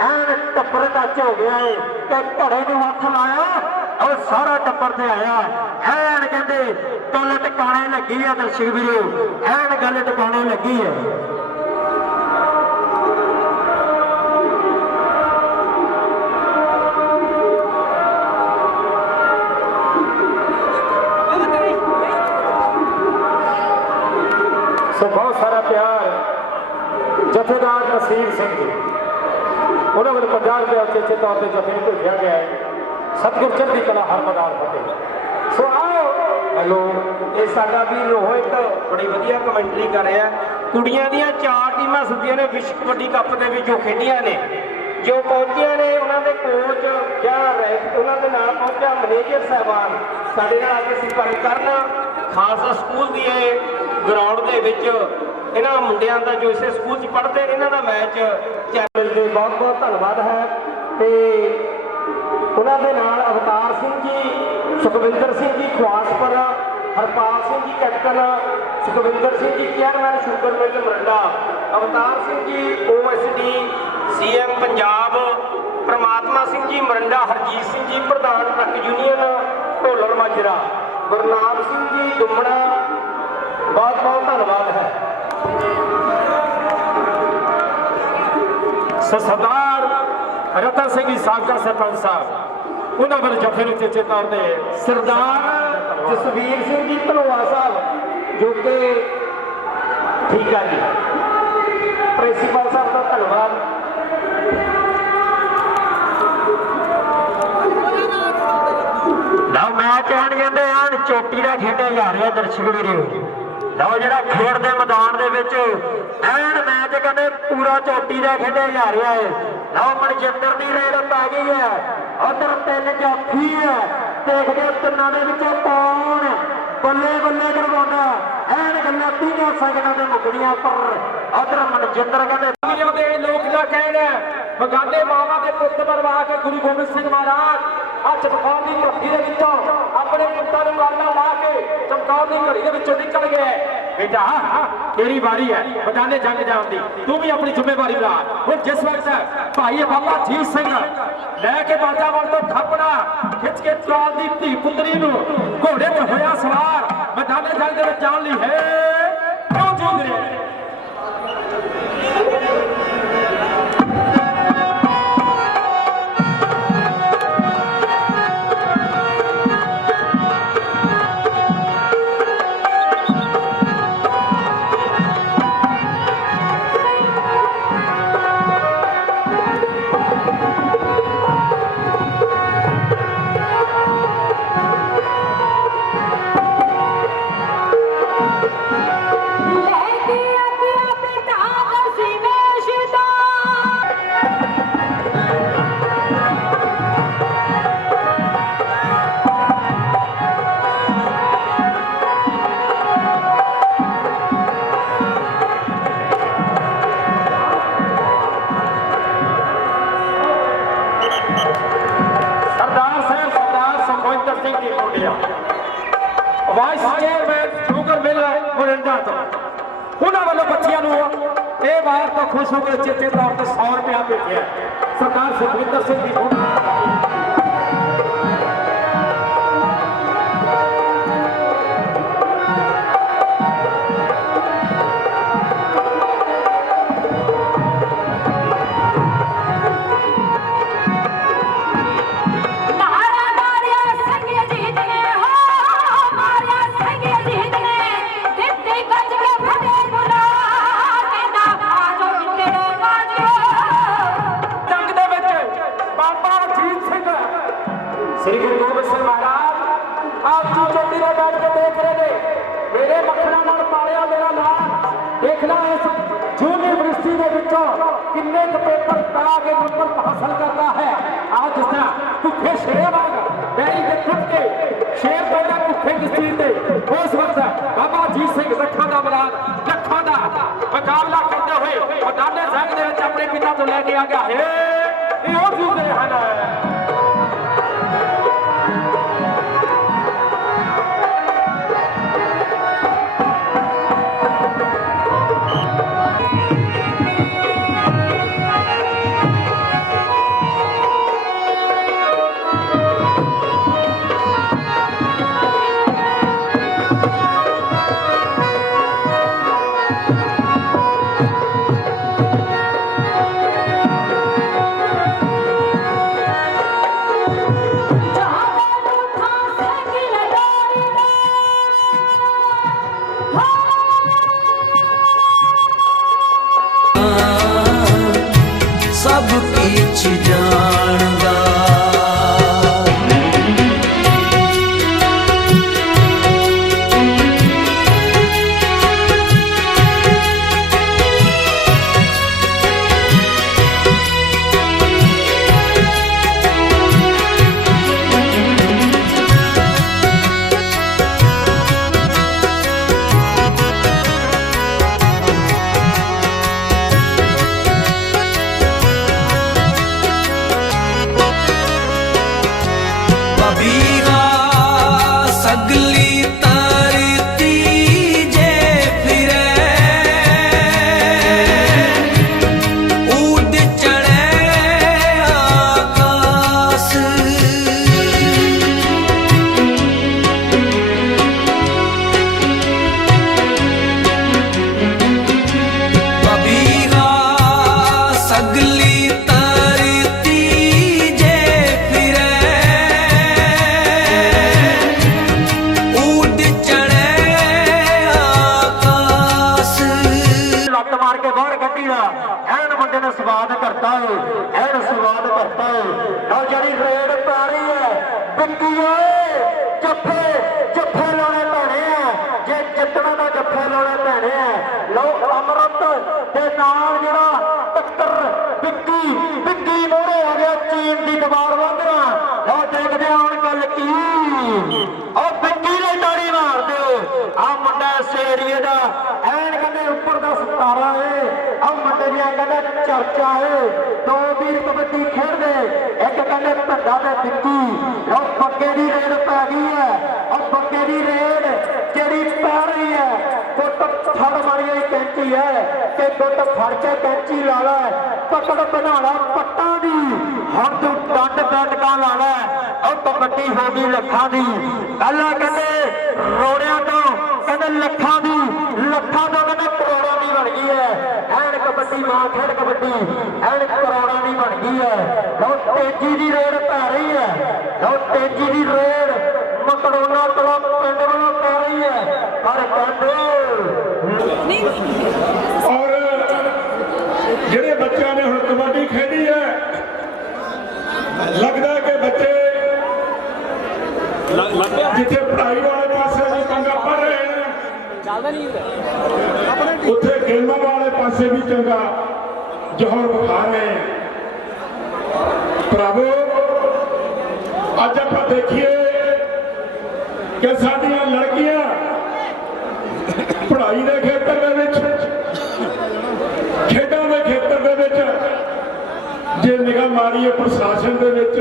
ऐन टब्बर टच हो गया है कि घड़े को हथ लाया और सारा टब्बर से आया ऐन कहते गल टिकाने लगी है। दर्शक वीरो ऐन गल टिकाने लगी है। सो बहुत सारा प्यार जथेदार नसीर सिंह जी उन्होंने 50 रुपये उचेचे तौर पर जथे में भेजा गया है। सतगुर चढ़दी कला हर मैदान फतेह। सो आओ हेलो ये साडा भी रोहित बड़ी वधिया कमेंटरी कर रहा है। कुड़ियां दियां 4 टीमां सुधियां ने विश्व कबड्डी कप दे विच जो खेडियां ने जो पहुंचियां ने उन्हां दे कोच या उन्हां दे नाल पहुंचा मैनेजर साहबान साडे नाल अज संपर्क करन। खालसा स्कूल दी ग्राउंड दे विच इन्हां मुंडियां दा जो इसे स्कूल च पढ़दे इन्हां दा मैच चैनल दे बहुत बहुत धन्नवाद है। ते उन्हां दे नाल Avtar Singh ji Sukhvinder Singh ji खुआसपुर Harpal Singh ji captain Sukhvinder Singh ji chairman sugar mill मरंडा Avtar Singh ji OSD CM Punjab परमात्मा सिंह जी मरंडा हरजीत सिंह जी प्रधान ट्रक यूनियन ढोलर माजरा गुरनाम सिंह जी दुमड़ा बहुत बहुत धन्यवाद है। सरदार रतन सिंह जी साबका सरपंच साहब उन्होंने वाले जथे में चेचे तौर पर सरदार जसवीर सिंह जी धनोआ साहब जो कि ठीक है जी प्रिंसीपल साहब का धन्यवाद। लो मैच आन कहते हैं चोटी का खेडा जा रहा दर्शक वीरो लो जरा खेड के मैदान एन मैच कहते पूरा चोटी का खेडा जा रहा है। लो मनजिंदर की रेड पै गई है उधर 3 जाफी है देखते 3 के कौन बल्ले बल्ले करवा एन गल्लां 30 सेकंड से मुकनिया पर उधर मनजिंदर कहते लोग ना कहना बगाने मावा के पुत्र मरवा के गुरु गोबिंद सिंह महाराज आज चमकौर की धरती के विचों अपने पुत्रों को माला ला के चमकौर की घड़ी के विचों निकल गए। बेटा तेरी बारी है बगाने जंग जान दी तू भी अपनी जिम्मेवारी ला। और जिस वक्त भाई बाबा जीत सिंह लैके बाजा वाल तो थपड़ा खिंच के चौल की धी पुत्री घोड़े पर होया सवार मैदाने जंग के जान ली है क्यों जूझ रहे। वाइस चेयरमैन शुगर मिल मुरंडा तो उन्होंने वालों बच्चियों ये बार तो खुश होकर चेचे तौर पर 100 रुपया भेजा सरकार सुखविंदर सिंह जी श्री गुरु गोबिंद सिंह महाराज आप जी चोटी में बैठ के देख रहे थे मेरे मखना पालिया मेरा नाम देखना इस जूनियर किसी के विचों किन्ने क पेपर करा के नंबर हासिल करता है। आज जिस तरह भुखे शेर वांग बैरी के टुट के शेर पैदा भुखे किसी ते उस वक्त बाबा अजीत सिंह रखा का मैदान रखा का मुकाबला करते हुए मैदान जंग दे विच अपने पिता तो लेके आ गया है। ये और जूझ रहे हैं। सब कीच जानदा बबीरा सगली तरती जे फिरे ऊद चढ़े आकाश बबीरा सगली तरती जे फिरे ऊद चढ़े आकाश ਲੱਤ ਮਾਰ ਕੇ ਬਾਹਰ ਕੱਢੀ ਦਾ ਐਨ ਮੁੰਡੇ ਨੇ ਸਵਾਦ ਕਰਤਾ ਏ ਐਨ ਸਵਾਦ ਕਰਤਾ ਏ ਲਓ ਜਿਹੜੀ ਰੇਡ ਪੈ ਰਹੀ ਹੈ ਬਿੱਕੀ ਓਏ ਜੱਫੇ ਜੱਫੇ ਲਾਉਣੇ ਪੈਣੇ ਆ ਜੇ ਜਿੱਤਣਾ ਤਾਂ ਜੱਫੇ ਲਾਉਣੇ ਪੈਣੇ ਆ ਲਓ ਅਮਰਤ ਦੇ ਨਾਲ ਜਿਹੜਾ ਟੱਕਰ ਬਿੱਕੀ ਬਿੱਕੀ ਮੋਹਰੇ ਆ ਗਿਆ ਚੀਨ ਦੀ ਦੀਵਾਰ ਵਾਂਗਰਾ ਲਓ ਦੇਖਦੇ ਹਾਂ ਹੁਣ ਗੱਲ ਕੀ ਉਹ ਬਿੱਕੀ ਨੇ ਤਾੜੀ ਮਾਰ ਦਿਓ ਆ ਮੁੰਡਾ ਇਸ ਏਰੀਏ ਦਾ ਐਨ ਕਹਿੰਦੇ ਉੱਪਰ ਦਾ ਸਤਾਰਾ ਏ ਆ ਮੁੰਡੇ ਦੀਆਂ ਕਹਿੰਦੇ ਚਰਚਾ ਏ ਦੋ ਵੀਰ ਕਬੱਡੀ ਖੇਡਦੇ ਇੱਕ ਕਹਿੰਦੇ ਭੱਡਾ ਤੇ ਬਿੱਕੀ ਉਹ ਬੱਗੇ ਦੀ ਰੇਡ ਪੈ ਗਈ ਹੈ ਉਹ ਬੱਗੇ ਦੀ ਰੇਡ ਜਿਹੜੀ ਪੈ ਰਹੀ ਹੈ ਗੁੱਟ ਫੜ ਮਾਰੀ ਹੋਈ ਕੈਂਚੀ ਹੈ ਤੇ ਗੁੱਟ ਫੜ ਕੇ ਕੈਂਚੀ ਲਾ ਲੈ ਪਕੜ ਬਣਾ ਲਾ ਪੱਟਾਂ ਦੀ ਹੁਣ ਤੂੰ ਡੰਡ ਬੈਠਕਾਂ ਲਾ ਲੈ ਉਹ ਕਬੱਡੀ ਹੋ ਗਈ ਲੱਖਾਂ ਦੀ ਪਹਿਲਾਂ ਕਹਿੰਦੇ ਰੋੜਿਆਂ ਤੋਂ ਕਹਿੰਦੇ ਲੱਖਾਂ ਦੀ ਲੱਖਾਂ ਤੋਂ ਕਹਿੰਦੇ ਕਰੋੜਾਂ ਦੀ ਬਣ ਗਈ ਹੈ ਐਨ ਕਬੱਡੀ ਮਾਂ ਖੇਡ ਕਬੱਡੀ ਐਨ ਕਰੋੜਾਂ ਦੀ ਬਣ ਗਈ ਹੈ ਲਓ ਤੇਜੀ ਦੀ ਰੇਡ ਪੈ ਰਹੀ ਹੈ ਲਓ ਤੇਜੀ ਦੀ ਰੇਡ ਮਕੜੋਨਾ ਕਲਾ ਪਿੰਡ ਵੱਲੋਂ ਪੈ ਰਹੀ ਹੈ ਪਰ ਕਹਿੰਦੇ ਔਰ ਜਿਹੜੇ ਬੱਚਿਆਂ ਨੇ ਹੁਣ ਕਬੱਡੀ ਖੇਡੀ ਹੈ ਲੱਗਦਾ ਕਿ ਬੱਚੇ ਜਿੱਥੇ ਪੜ੍ਹਾਈ ਵਾਲੇ ਪਾਸੇ ਵੀ ਚੰਗਾ ਪੜ੍ਹ ਰਹੇ ਨੇ ਉੱਥੇ ਗੇਮਾਂ ਵਾਲੇ ਪਾਸੇ ਵੀ ਚੰਗਾ ਜੋਹਰ ਵਿਖਾ ਰਹੇ ਨੇ। ਭਰਾਵੋ ਅੱਜ ਆਪਾਂ ਦੇਖੀਏ ਕਿ ਸਾਡੀਆਂ ਲੜਕੀਆਂ ਪੜ੍ਹਾਈ ਦੇ ਖੇਤਰ ਦੇ ਵਿੱਚ ਖੇਡਾਂ ਦੇ ਖੇਤਰ ਦੇ ਵਿੱਚ ਜੇ ਨਿਗਾਹ ਮਾਰੀਏ ਪ੍ਰਸ਼ਾਸਨ ਦੇ ਵਿੱਚ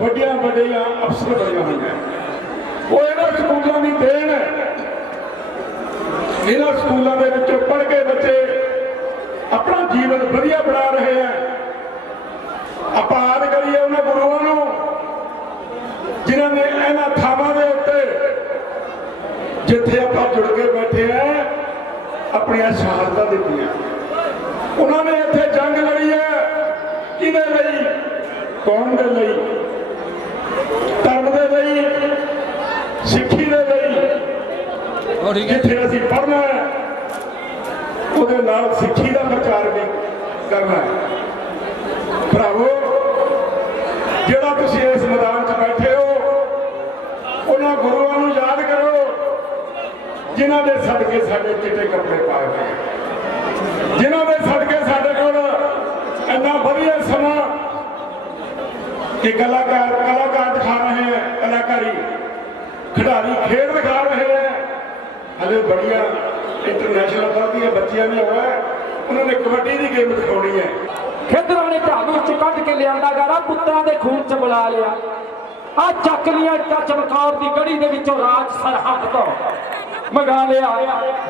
ਵੱਡੀਆਂ ਵੱਡੀਆਂ ਅਫਸਰ ਬਣੀਆਂ ਹੋਈਆਂ ਉਹ ਇਹਨਾਂ ਸਕੂਲਾਂ ਦੀ ਦੇਣ ਹੈ। ਇਹਨਾਂ ਸਕੂਲਾਂ ਦੇ ਵਿੱਚੋਂ ਪੜ੍ਹ ਕੇ ਬੱਚੇ ਆਪਣਾ ਜੀਵਨ ਵਧੀਆ ਬਣਾ ਰਹੇ ਆ। ਆਪਾਂ ਯਾਦ ਕਰੀਏ ਉਹਨਾਂ ਗੁਰੂਆਂ ਨੂੰ ਜਿਨ੍ਹਾਂ ਨੇ ਇਹਨਾਂ ਥਾਵਾਂ ਦੇ ਉੱਤੇ ਜਿੱਥੇ ਆਪਾਂ ਜੁੜ ਕੇ ਬੈਠੇ ਆ ਆਪਣੀਆਂ ਸ਼ਹਾਦਤਾਂ ਦਿੱਤੀਆਂ। ਉਹਨਾਂ ਨੇ ਇੱਥੇ ਜੰਗ ਲੜੀ ਹੈ ਕਿਹਦੇ ਲਈ? ਕੌਮ ਦੇ ਲਈ, ਧਰਮ ਦੇ ਲਈ, ਸਿੱਖੀ ਦੇ ਲਈ। ਜਿੱਥੇ ਅਸੀਂ ਪੜ੍ਹਨਾ ਹੈ ਉਹਦੇ ਨਾਲ ਸਿੱਖੀ ਦਾ ਪ੍ਰਚਾਰ ਵੀ ਕਰਨਾ ਹੈ। ਭਰਾਵੋ ਜਿਹੜਾ ਤੁਸੀਂ ਇਸ ਮੈਦਾਨ 'ਚ ਬੈਠੇ ਹੋ ਉਹਨਾਂ ਗੁਰੂਆਂ ਨੂੰ ਯਾਦ ਕਰੋ ਜਿਨ੍ਹਾਂ ਦੇ ਸਦਕੇ ਸਾਡੇ ਚਿੱਟੇ ਕੱਪੜੇ ਪਾਏ ਹੋਏ, ਜਿਨ੍ਹਾਂ ਦੇ ਸਦਕੇ कि कलाकार दिखा रहे हैं, कलाकारी खिडारी खेल दिखा रहे हैं। हले बढ़िया इंटरनेशनल स्तर दी बच्चियां ने हुआ है, उन्होंने कबड्डी की गेम दिखानी है। खिदरां ने ढाबू च कढ़ के लिया गारा, पुत्तरां दे खून च बुला लिया। आ चक लिया इट्टा चमकौर की गढ़ी दे विचों राज सरहद तो मंगा लिया।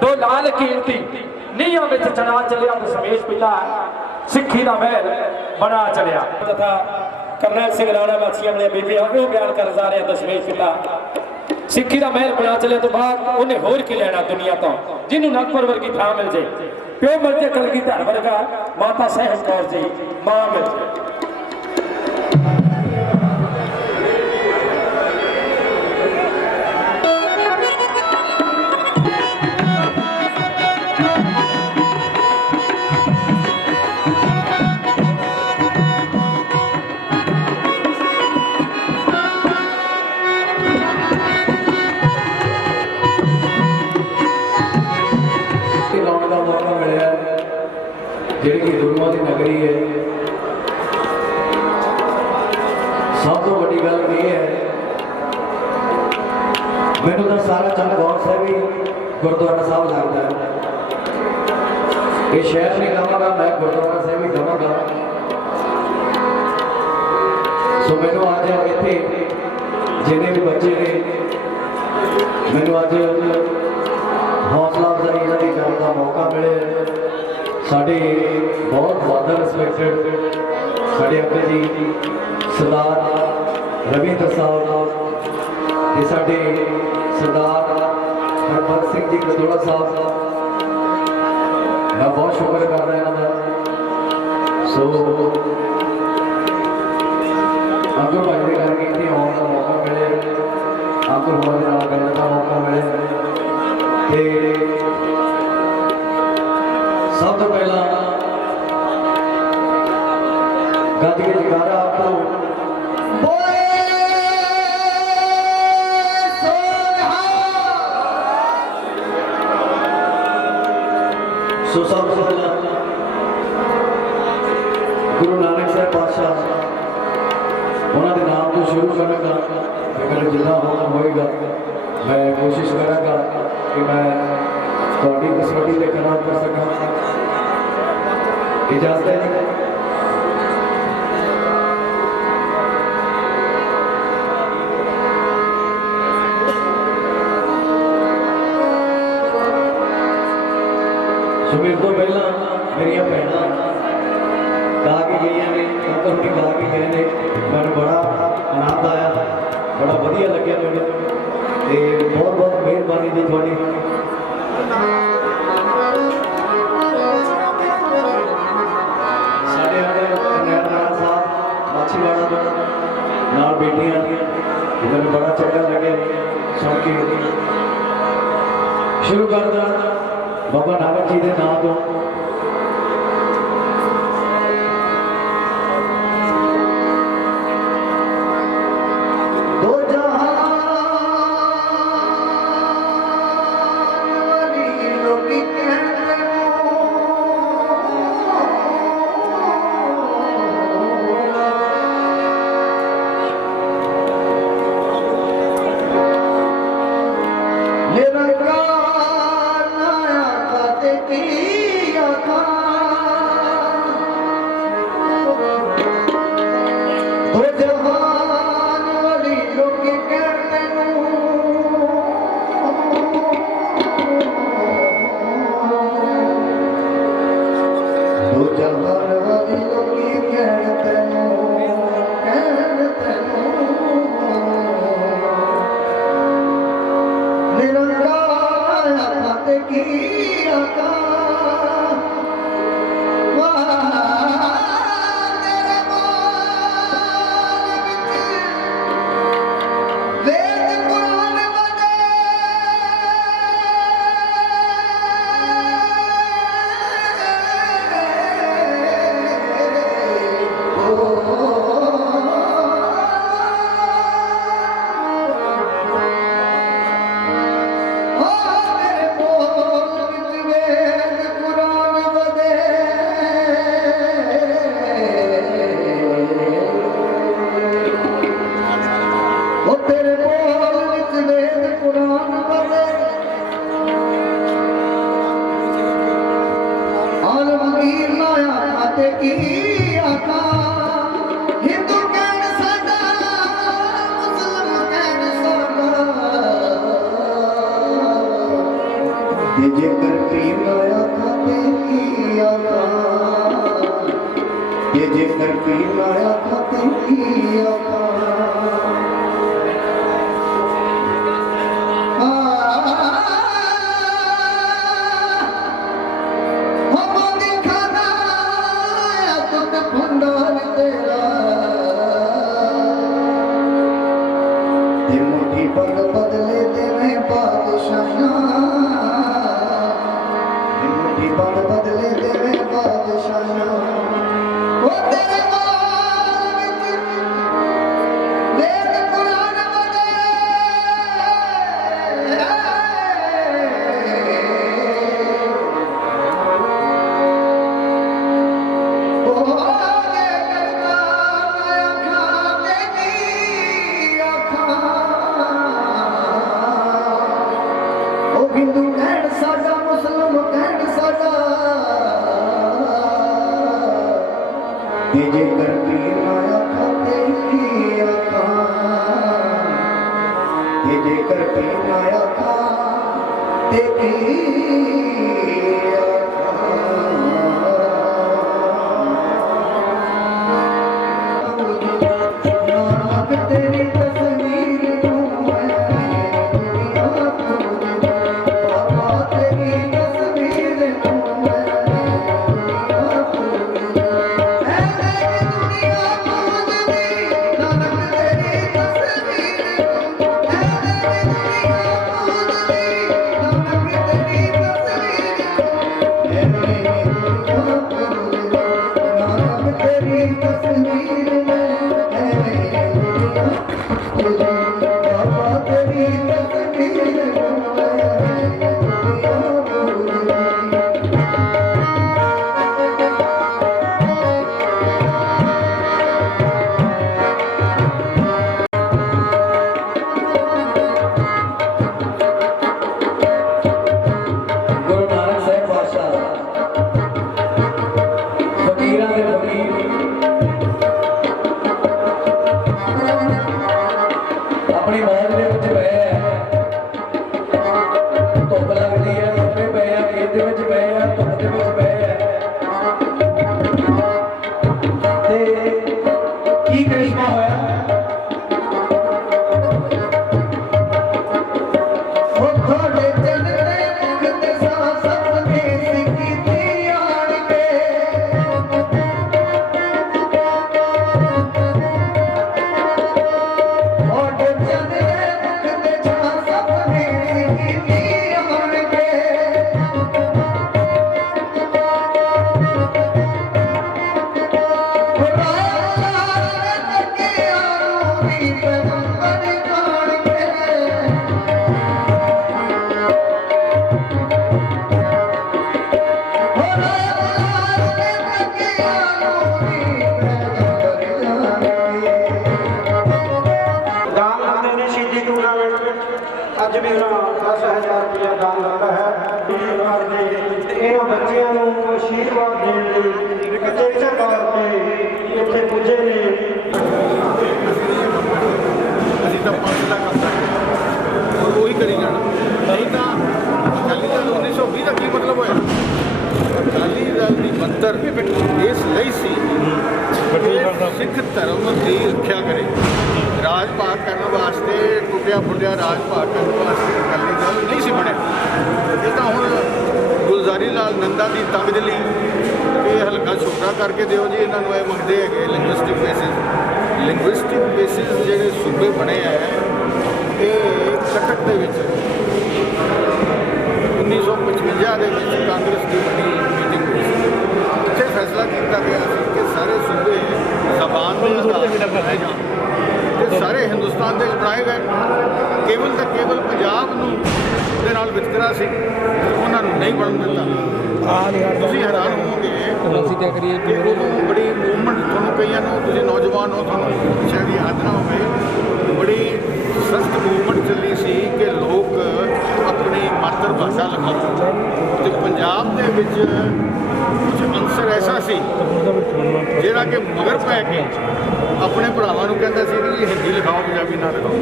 दो लाल कीमती नीहां विच चढ़ा चलिया दशमेश पिता सिक्खी दा महल बना चलिया। तथा करनैल सिंह राणा वासियां ने बीबियां वो बयान कर जा रहे दशमेश पिता सिक्खी दा महल बना चलिया। तो बाद उन्हें होर की लेना दुनिया तो जिन्होंने नागपुर वर्गी थां मिल जाए, प्यो मिल जाए कलगीधर वर्गा, माता सहज कौर जी मां मिल जाए। लाने का मौका मिले जी गुरुओं की नगरी है। सब तो बड़ी गल ये है, मैनू तो सारा चमकौर साहब ही गुरुद्वारा साहब लगता है। ये शहर नहीं कहांगा, मैं गुरुद्वारा साहब ही कहांगा। सो मैनू अज इत्थे जिन्हें भी बच्चे ने मैनू अज हौसला अफजाई इन्होंने करने का मौका मिले। साढ़े बहुत ज़्यादा रिस्पैक्टेड साढ़े अग्गे जी सरदार रविंद्र साहब ते साढ़े सरदार हरभजन सिंह जी गदोड़ा साहब, मैं बहुत शुक्र कर रहा इन्हों। सो अंकुर भाई के करके इतने आने का मौका मिले, अंकुर होने के नाल करने का मौका मिले। सब तो पहला गज के जगारा आपको सो सब तो पहला गुरु नानक साहब पातशाह उन्होंने नाम तो शुरू करूँगा। मेरे जितना होना होएगा मैं कोशिश करूँगा कि मैं थोड़ी कसौटी से खराब कर सका। इजाजत है जी। सो मेरे तो पहला मेरिया भैन गा के गई ने, अंकल भी गा के गए ने, मैं बड़ा आनंद आया, बड़ा वधिया लगे मैंने। बहुत बहुत मेहरबानी जी थोड़ी। साढ़े करनैल राणा साहब माछीवाड़ा नाल बेटियां मैंने बड़ा चंगा लगे सुन के। शुरू कर दा बाबा नानक जी के नाम तो। की ਉਹ ਤੇਰੇ ਬੋਲ ਵਿੱਚ ਵੇਦ ਕੁਰਾਨ ਬਵੇ ਆਲਮਗੀਰ ਨਾ ਆਖਾ ਤੇ ਕੀ ਆਖਾ ਹਿੰਦੂ ਕਹਿਣ ਸਾਡਾ ਮੁਸਲਮ ਕਹਿਣ ਸਾਡਾ ਤੇ ਜੇਕਰ ਪੀਰ ਨਾ ਆਖਾ ਤੇ ਕੀ ਆਖਾ ਤੇ ਜੇਕਰ ਪੀਰ ਨਾ ਆਖਾ ਤੇ ਕੀ ਆਖਾ ਬਦਲੇ ਦੇਵੇਂ ਬਾਦਸ਼ਾਹਾਂ ਉਹ ਤੇਰੇ ਮਾਲ ਵਿੱਚ ਵੇਦ ਕੁਰਾਨ ਬਣੇ ਉਹ ਆਗੇ ਕਰਦਾ ਅੱਖਾਂ ਤੇ ਕੀ ਅੱਖਾਂ ਉਹ ਹਿੰਦੂ ਕਹਿਣ ਸਾਡਾ ਮੁਸਲਮ ਕਹਿਣ ਸਾਡਾ ਤੇ ਜੇਕਰ ਪੀਰ ਨਾ ਆਖਾਂ ਤੇ ਕੀ ਆਖਾਂ ਤੇ ਜੇਕਰ ਪੀਰ ਨਾ ਆਖਾਂ ਤੇ ਕੀ ਨਾਨਕ ਤੇਰੀ ਤਸਵੀਰ ਨੂੰ ਮੈਂ ਦੁਨੀਆ ਖੋਜਦਾ ਬਾਬਾ ਤੇਰੀ ਤਸਵੀਰ ਨੂੰ ਮੈਂ ਦੁਨੀਆ ਖੋਜਦਾ ਐ ਮੇਰੀ ਦੁਨੀਆ ਖੋਜਦੀ ਨਾਨਕ ਤੇਰੀ ਤਸਵੀਰ ਨੂੰ ਐ ਮੇਰੀ ਦੁਨੀਆ ਖੋਜਦੀ ਨਾਨਕ ਤੇਰੀ ਤਸਵੀਰ ਨੂੰ ਐ ਮੇਰੀ ਦੁਨੀਆ ਖੋਜਦੀ ਨਾਨਕ ਤੇਰੀ ਤਸਵੀਰ ਨੂੰ ਬਾਬਾ ਤੇਰੀ ਤਸਵੀਰ ਗੁਰੂ ਨਾਨਕ ਸਾਹਿਬ ਪਾਤਸ਼ਾਹ ਫਕੀਰਾਂ ਦੇ ਫਕੀਰ ਆਪਣੀ ਮੌਜ ਦੇ ਵਿੱਚ ਪਏ ਆ ਧੁੱਪ ਲੱਗਦੀ ਹੈ ਧੁੱਪੇ ਪਏ ਆ ਖੇਤ ਦੇ ਵਿੱਚ ਪਏ ਆ ਧੁੱਪ ਦੇ ਵਿੱਚ ਪਏ ਆ ਤੇ ਕੀ ਕਰਿਸ਼ਮਾ ਹੋਇਆ ਉਹ ਤੁਹਾਡੇ ਚੰਨਣੇ ਮੁਖ ਤੇ ਸਤਿ ਕੀਤੀ ਆਣ ਕੇ ਤੁਹਾਡੇ ਚੰਨਣੇ ਮੁਖ ਤੇ ਸਤਿ ਕੀਤੀ ਆਣ ਕੇ ਦਾਨ ਦਿੰਦੇ ਨੇ ਸ਼ਹੀਦੀ ਟੂਰਨਾਮੈਂਟ ਵਿੱਚ ਅੱਜ ਵੀ ਉਹਨਾਂ 10,000 ਰੁਪਇਆ ਦਾਨ ਦਿੱਤਾ ਹੈ ਪਰਿਵਾਰ ਦੇ ਇਹਨਾਂ ਬੱਚਿਆਂ ਨੂੰ ਆਸ਼ੀਰਵਾਦ ਦੇਣ ਲਈ ਅਚੇਚਾ ਤੌਰ ਤੇ ਇੱਥੇ ਪੁੱਜੇ ਨੇ ਅਸੀਂ ਤਾਂ 5 ਲੱਖ ਉਹੀ ਕਰੀ ਜਾਣਾ ਨਹੀਂ ਤਾਂ ਅਕਾਲੀ ਦਲ 1920 ਦਾ ਕੀ ਮਤਲਬ ਹੋਇਆ ਅਕਾਲੀ ਦਲ ਦੀ ਮੰਤਰ ਇਸ ਲਈ ਸੀ ਕਿ ਸਿੱਖ ਧਰਮ ਦੀ ਰੱਖਿਆ ਕਰੇ ਰਾਜ ਭਾਗ ਕਰਨ ਵਾਸਤੇ ਟੁੱਟਿਆ ਫੁੱਟਿਆ ਰਾਜ ਭਾਗ ਕਰਨ ਵਾਸਤੇ ਅਕਾਲੀ ਦਲ ਨਹੀਂ ਸੀ ਬਣਿਆ ਇਹ ਤਾਂ ਹੁਣ ਗੁਲਜ਼ਾਰੀ ਲਾਲ ਨੰਦਾ ਦੀ ਤੰਗ ਲਈ ਇਹ ਹਲਕਾ ਛੋਟਾ ਕਰਕੇ ਦਿਓ ਜੀ ਇਹਨਾਂ ਨੂੰ ਇਹ ਮੰਗਦੇ ਹੈਗੇ ਲਿੰਗੁਇਸਟਿਕ ਬੇਸਿਸ ਜਿਹੜੇ ਸੂਬੇ ਬਣੇ ਆ ਇਹ ਕਟਕ ਦੇ ਵਿੱਚ 1955 ਦੇ ਵਿੱਚ ਕਾਂਗਰਸ ਦੀ ਬੜੀ ਮੀਟਿੰਗ ਹੋਈ ਸੀ ਉੱਥੇ ਫੈਸਲਾ ਕੀਤਾ ਗਿਆ ਸੀ ਕਿ ਸਾਰੇ ਸੂਬੇ ਜ਼ਬਾਨ ਦੇ ਆਧਾਰ ਤੇ ਬਣਾਏ ਜਾਣ ਤੇ ਸਾਰੇ ਹਿੰਦੁਸਤਾਨ ਦੇ ਵਿੱਚ ਬਣਾਏ ਗਏ ਕੇਵਲ ਤਾਂ ਕੇਵਲ ਪੰਜਾਬ ਨੂੰ ਦੇ ਨਾਲ ਵਿਤਕਰਾ ਸੀ ਉਹਨਾਂ ਨੂੰ ਨਹੀਂ ਬਣਨ ਦਿੱਤਾ ਤੁਸੀਂ ਹੈਰਾਨ ਹੋਵੋਗੇ ਅਸੀਂ ਕੀ ਕਰੀਏ ਕਿ ਉਦੋਂ ਬੜੀ ਮੂਵਮੈਂਟ ਤੁਹਾਨੂੰ ਕਈਆਂ ਨੂੰ ਤੁਸੀਂ ਨੌਜਵਾਨ ਹੋ ਤੁਹਾਨੂੰ ਸ਼ਾਇਦ ਯਾਦ ਨਾ ਹੋਵੇ ਬੜੀ ਪੰਜਾਬੀ ਨਾ ਦਿਖਾਓ।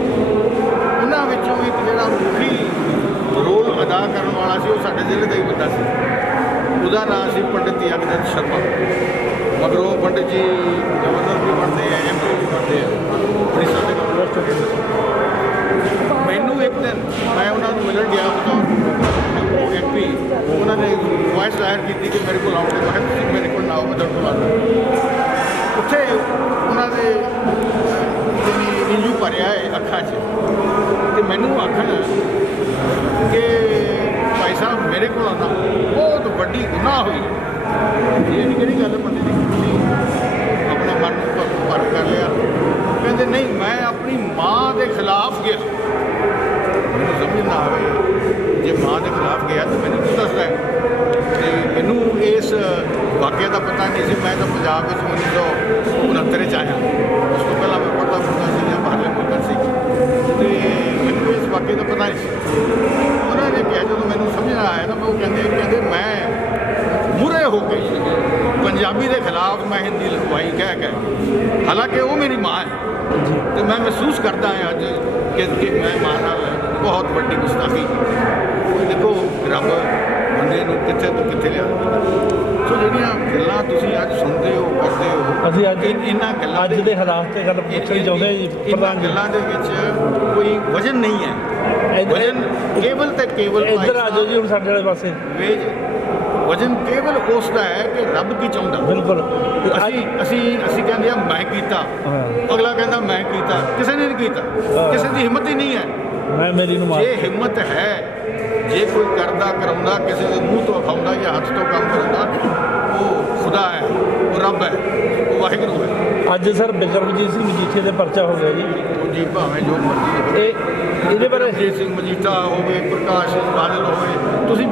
ਉਹਨਾਂ ਵਿੱਚੋਂ ਇੱਕ ਜਿਹੜਾ ਮੁੱਖੀ ਰੋਲ ਅਦਾ ਕਰਨ ਵਾਲਾ ਸੀ ਉਹ ਸਾਡੇ ਜ਼ਿਲ੍ਹੇ ਦਾ ਹੀ ਬੰਦਾ ਸੀ। ਉਹਦਾ ਨਾਮ ਸੀ ਪੰਡਿਤ ਯਗਦਤ ਸ਼ਰਮਾ। ਮਗਰੋਂ ਪੰਡਿਤ ਜੀ ਗਵਰਨਰ ਵੀ ਬਣਦੇ ਆ, MP ਵੀ ਬਣਦੇ ਆ, ਉੜੀਸਾ ਦੇ ਗਵਰਨਰ। ਮੈਨੂੰ ਇੱਕ ਦਿਨ ਮੈਂ ਉਹਨਾਂ ਨੂੰ ਮਿਲਣ ਗਿਆ ਬਤੌਰ MP। ਉਹਨਾਂ ਨੇ ਵੌਇਸ ਦਾਇਰ ਕੀਤੀ ਕਿ ਮੇਰੇ ਕੋਲ ਆਓ। ਮੈਂ ਕਿਹਾ ਤੁਸੀਂ ਮੇਰੇ ਕੋਲ ਨਾ ਆਓ, ਮੈਂ ਤੁਹਾਡੇ ਕੋਲ ਆਉਂਦਾ। ਉੱਥੇ ਉਹਨਾਂ ਦੇ ਇੰਜੂ ਭਰਿਆ ਹੈ ਅੱਖਾਂ 'ਚ, ਅਤੇ ਮੈਨੂੰ ਆਖਣ ਕਿ ਭਾਈ ਸਾਹਿਬ ਮੇਰੇ ਕੋਲ ਆਉਣਾ ਬਹੁਤ ਵੱਡੀ ਗੁਨਾਹ ਹੋਈ। ਇਹ ਕਿਹੜੀ ਗੱਲ ਪੰਡਿਤ ਜੀ, ਤੁਸੀਂ ਆਪਣਾ ਮਨ ਭਰ ਕਰ ਲਿਆ। ਕਹਿੰਦੇ ਨਹੀਂ, ਮੈਂ ਆਪਣੀ ਮਾਂ ਦੇ ਖਿਲਾਫ ਗਿਆ। ਮੈਨੂੰ ਸਮਝ ਨਾ ਆਵੇ, ਜੇ ਮਾਂ ਦੇ ਖਿਲਾਫ ਗਿਆ ਤਾਂ ਮੈਨੂੰ ਕੀ ਦੱਸਦਾ ਹੈ। ਅਤੇ ਮੈਨੂੰ ਇਸ ਵਾਕਿਆ ਦਾ ਪਤਾ ਨਹੀਂ ਸੀ। ਮੈਂ ਤਾਂ ਪੰਜਾਬ ਵਿੱਚ 1969 'ਚ ਆਇਆ। ਉਸ ਤੋਂ ਪਹਿਲਾਂ ਮੈਂ ਪੜ੍ਹਦਾ ਪੜ੍ਹਦਾ ਸੀ ਜਾਂ ਬਾਹਰਲੇ ਮੁਲਕਾਂ ਸੀ, ਅਤੇ ਮੈਨੂੰ ਇਸ ਵਾਕਿਏ ਦਾ ਪਤਾ ਨਹੀਂ ਸੀ। ਉਹਨਾਂ ਨੇ ਕਿਹਾ, ਜਦੋਂ ਮੈਨੂੰ ਸਮਝ ਆਇਆ ਨਾ, ਮੈਂ ਉਹ ਕਹਿੰਦੇ ਮੈਂ ਮੂਹਰੇ ਹੋ ਕੇ ਪੰਜਾਬੀ ਦੇ ਖਿਲਾਫ ਮੈਂ ਹਿੰਦੀ ਲਿਖਵਾਈ ਕਹਿ ਕੇ। ਹਾਲਾਂਕਿ ਉਹ ਮੇਰੀ ਮਾਂ ਹੈ ਅਤੇ ਮੈਂ ਮਹਿਸੂਸ ਕਰਦਾ ਹਾਂ ਅੱਜ ਕਿ ਮੈਂ ਮਾਂ ਨਾਲ ਬਹੁਤ ਵੱਡੀ ਗੁਸਤਾਖੀ ਕੀਤੀ। ਦੇਖੋ ਰੱਬ ਬੰਦੇ ਨੂੰ ਕਿੱਥੇ ਤੋਂ ਕਿੱਥੇ ਲਿਆ। ਸੋ ਜਿਹੜੀਆਂ ਗੱਲਾਂ ਤੁਸੀਂ ਅੱਜ ਸੁਣਦੇ ਹੋ, ਕਰਦੇ ਹੋ, ਅਸੀਂ ਅੱਜ ਇਹਨਾਂ ਗੱਲਾਂ ਅੱਜ ਦੇ ਹਾਲਾਤ ਤੇ ਗੱਲ ਪੁੱਛਣੀ ਚਾਹੁੰਦੇ ਜੀ ਇਹਨਾਂ ਗੱਲਾਂ ਦੇ ਵਿੱਚ ਕੋਈ ਵਜਨ ਨਹੀਂ ਹੈ। ਵਜਨ ਕੇਵਲ ਤੇ ਕੇਵਲ ਇੱਧਰ ਆ ਜਾਓ ਜੀ ਹੁਣ ਸਾਡੇ ਵਾਲੇ ਪਾਸੇ। ਵਜਨ ਕੇਵਲ ਉਸ ਦਾ ਹੈ ਕਿ ਰੱਬ ਕੀ ਚਾਹੁੰਦਾ। ਬਿਲਕੁਲ। ਅਸੀਂ ਕਹਿੰਦੇ ਆ ਮੈਂ ਕੀਤਾ, ਅਗਲਾ ਕਹਿੰਦਾ ਮੈਂ ਕੀਤਾ। ਕਿਸੇ ਨੇ ਨਹੀਂ ਕੀਤਾ, ਕਿਸੇ ਦੀ ਹਿੰਮਤ ਹੀ ਨਹੀਂ ਹੈ। ਮੈਂ ਮੇਰੀ ਨੂੰ ਜੇ ਹਿੰਮਤ ਹੈ, ਜੇ ਕੋਈ ਕਰਦਾ ਕਰਾਉਂਦਾ, ਕਿਸੇ ਦੇ ਮੂੰਹ ਤੋਂ ਖਾਉਂਦਾ ਜਾਂ ਹੱਥ ਤੋਂ ਕੰਮ ਕਰਾਉਂਦਾ, ਉਹ ਖੁਦਾ ਹੈ, ਉਹ ਰੱਬ ਹੈ, ਉਹ ਵਾਹਿਗੁਰੂ ਹੈ। ਅੱਜ ਸਰ ਬਿਕਰਮਜੀਤ ਸਿੰਘ ਮਜੀਠੀਆ ਦੇ ਪਰਚਾ ਹੋ ਗਿਆ ਜੀ। ਉਹ ਜੀ ਭਾਵੇਂ ਜੋ ਮਰਜ਼ੀ ਇਹਦੇ ਬਾਰੇ ਰਣਜੀਤ ਸਿੰਘ ਮਜੀਠਾ ਹੋਵੇ, ਪ੍ਰਕਾਸ਼ ਸਿੰਘ ਬਾਦਲ ਹੋਵੇ, ਤੁਸੀਂ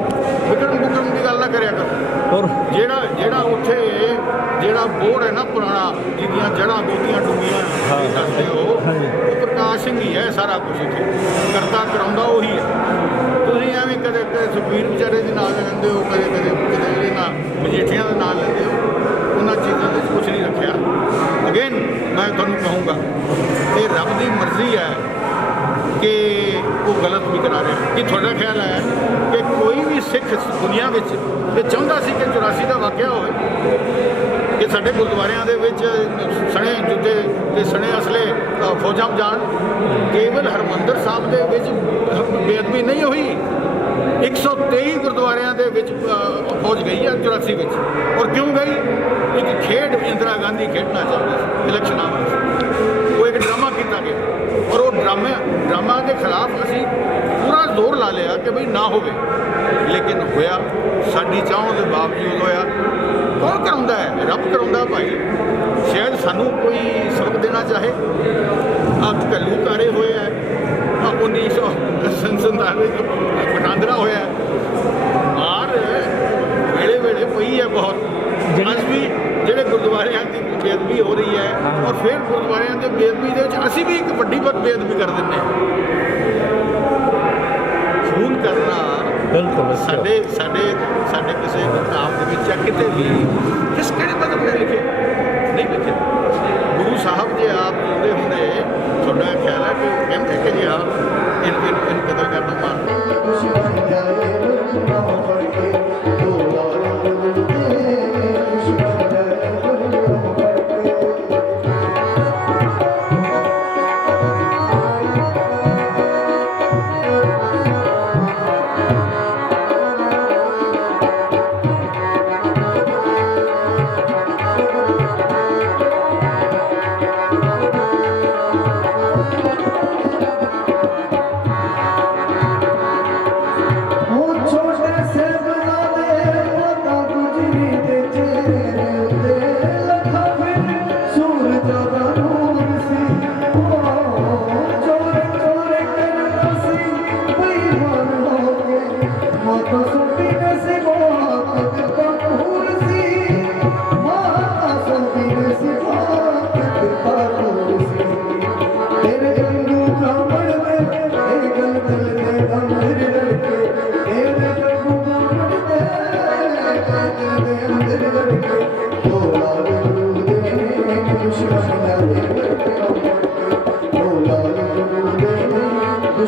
ਵਿਕਰਮ ਦੀ ਗੱਲ ਨਾ ਕਰਿਆ ਕਰੋ। ਹੋਰ ਜਿਹੜਾ ਉੱਥੇ ਜਿਹੜਾ ਬੋਰਡ ਹੈ ਨਾ ਪੁਰਾਣਾ, ਜਿਹਦੀਆਂ ਜੜ੍ਹਾਂ ਬਹੁਤੀਆਂ ਡੂੰਘੀਆਂ ਦੱਸਦੇ ਹੋ, ਉਹ ਪ੍ਰਕਾਸ਼ ਸਿੰਘ ਹੀ ਹੈ। ਸਾਰਾ ਕੁਝ ਇੱਥੇ ਕਰਤਾ ਕਰਾਉਂਦਾ ਉਹੀ ਹੈ। ਤੁਸੀਂ ਐਵੇਂ ਕਦੇ ਸੁਖਬੀਰ ਵਿਚਾਰੇ ਦੇ ਨਾਲ ਲੈਂਦੇ ਹੋ, ਕਦੇ ਇਹਦੇ ਨਾਲ ਮਜੀਠੀਆਂ ਦੇ ਨਾਲ ਲੈਂਦੇ ਹੋ। ਉਹਨਾਂ ਚੀਜ਼ਾਂ ਦੇ ਕੁਝ ਨਹੀਂ ਰੱਖਿਆ। ਅਗੇਨ ਮੈਂ ਤੁਹਾਨੂੰ ਕਹੂੰਗਾ ਇਹ ਰੱਬ ਦੀ ਮਰਜ਼ੀ ਹੈ ਕਿ ਉਹ ਗਲਤ ਵੀ ਕਰਾ ਰਿਹਾ। ਕਿ ਤੁਹਾਡਾ ਖਿਆਲ ਹੈ ਕਿ ਕੋਈ ਵੀ ਸਿੱਖ ਦੁਨੀਆ ਵਿੱਚ ਇਹ ਚਾਹੁੰਦਾ ਸੀ ਕਿ 84 ਦਾ ਵਾਕਿਆ ਹੋਵੇ, ਕਿ ਸਾਡੇ ਗੁਰਦੁਆਰਿਆਂ ਦੇ ਵਿੱਚ ਸਣੇ ਜੁੱਤੇ ਤੇ ਸਣੇ ਅਸਲੇ ਫੌਜਾਂ ਜਾਣ। ਕੇਵਲ ਹਰਿਮੰਦਰ ਸਾਹਿਬ ਦੇ ਵਿੱਚ ਬੇਅਦਬੀ ਨਹੀਂ ਹੋਈ, 123 ਗੁਰਦੁਆਰਿਆਂ ਦੇ ਵਿੱਚ ਫੌਜ ਗਈ ਹੈ 84 ਵਿੱਚ। ਔਰ ਕਿਉਂ ਗਈ? ਇੱਕ ਖੇਡ ਇੰਦਰਾ ਗਾਂਧੀ ਖੇਡਣਾ ਚਾਹੁੰਦੀ ਸੀ ਇਲੈਕਸ਼ਨਾਂ ਵਿੱਚ। ਉਹ ਇੱਕ ਡਰਾਮਾ ਕੀਤਾ ਗਿਆ ਔਰ ਉਹ ਡਰਾਮਾ ਦੇ ਖਿਲਾਫ ਅਸੀਂ ਪੂਰਾ ਜ਼ੋਰ ਲਾ ਲਿਆ ਕਿ ਬਈ ਨਾ ਹੋਵੇ, ਲੇਕਿਨ ਹੋਇਆ। ਸਾਡੀ ਚਾਹੋਂ ਦੇ ਬਾਵਜੂਦ ਹੋਇਆ। ਕੌਣ ਕਰਾਉਂਦਾ ਹੈ? ਰੱਬ ਕਰਾਉਂਦਾ ਭਾਈ। ਸ਼ਾਇਦ ਸਾਨੂੰ ਕੋਈ ਸਬਕ ਦੇਣਾ ਚਾਹੇ। ਘੱਲੂ ਕਾਰੇ ਹੋਏ ਹੈ 1947 ਵਿੱਚ ਪਟਾਂਦਰਾ ਹੋਇਆ। ਮਾਰ ਵੇਲੇ ਪਈ ਹੈ ਬਹੁਤ। ਅੱਜ ਵੀ ਜਿਹੜੇ ਗੁਰਦੁਆਰਿਆਂ ਦੀ ਬੇਅਦਬੀ ਹੋ ਰਹੀ ਹੈ, ਔਰ ਫਿਰ ਗੁਰਦੁਆਰਿਆਂ ਦੀ ਬੇਅਦਬੀ ਦੇ ਵਿੱਚ ਅਸੀਂ ਵੀ ਇੱਕ ਵੱਡੀ ਬੇਅਦਬੀ ਕਰ ਦਿੰਦੇ ਹਾਂ। ਖੂਨ ਕਰਨਾ ਬਿਲਕੁਲ ਸਾਡੇ ਕਿਸੇ ਕਿਤਾਬ ਦੇ ਵਿੱਚ ਜਾਂ ਕਿਤੇ ਵੀ ਕਿਸ ਕਿਹੜੇ ਮਤਲਬ ਨੇ ਲਿਖੇ ਨਹੀਂ ਲਿਖੇ। ਗੁਰੂ ਸਾਹਿਬ ਜੇ ਆਪ ਜਿਉਂਦੇ ਹੁੰਦੇ, ਤੁਹਾਡਾ ਖਿਆਲ ਹੈ ਕਿ ਉਹ ਕਹਿੰਦੇ ਕਿ ਜੀ ਹਾਂ ਇਹਨ ਕਦਰ ਕਰਨਾ ਮਾਨ।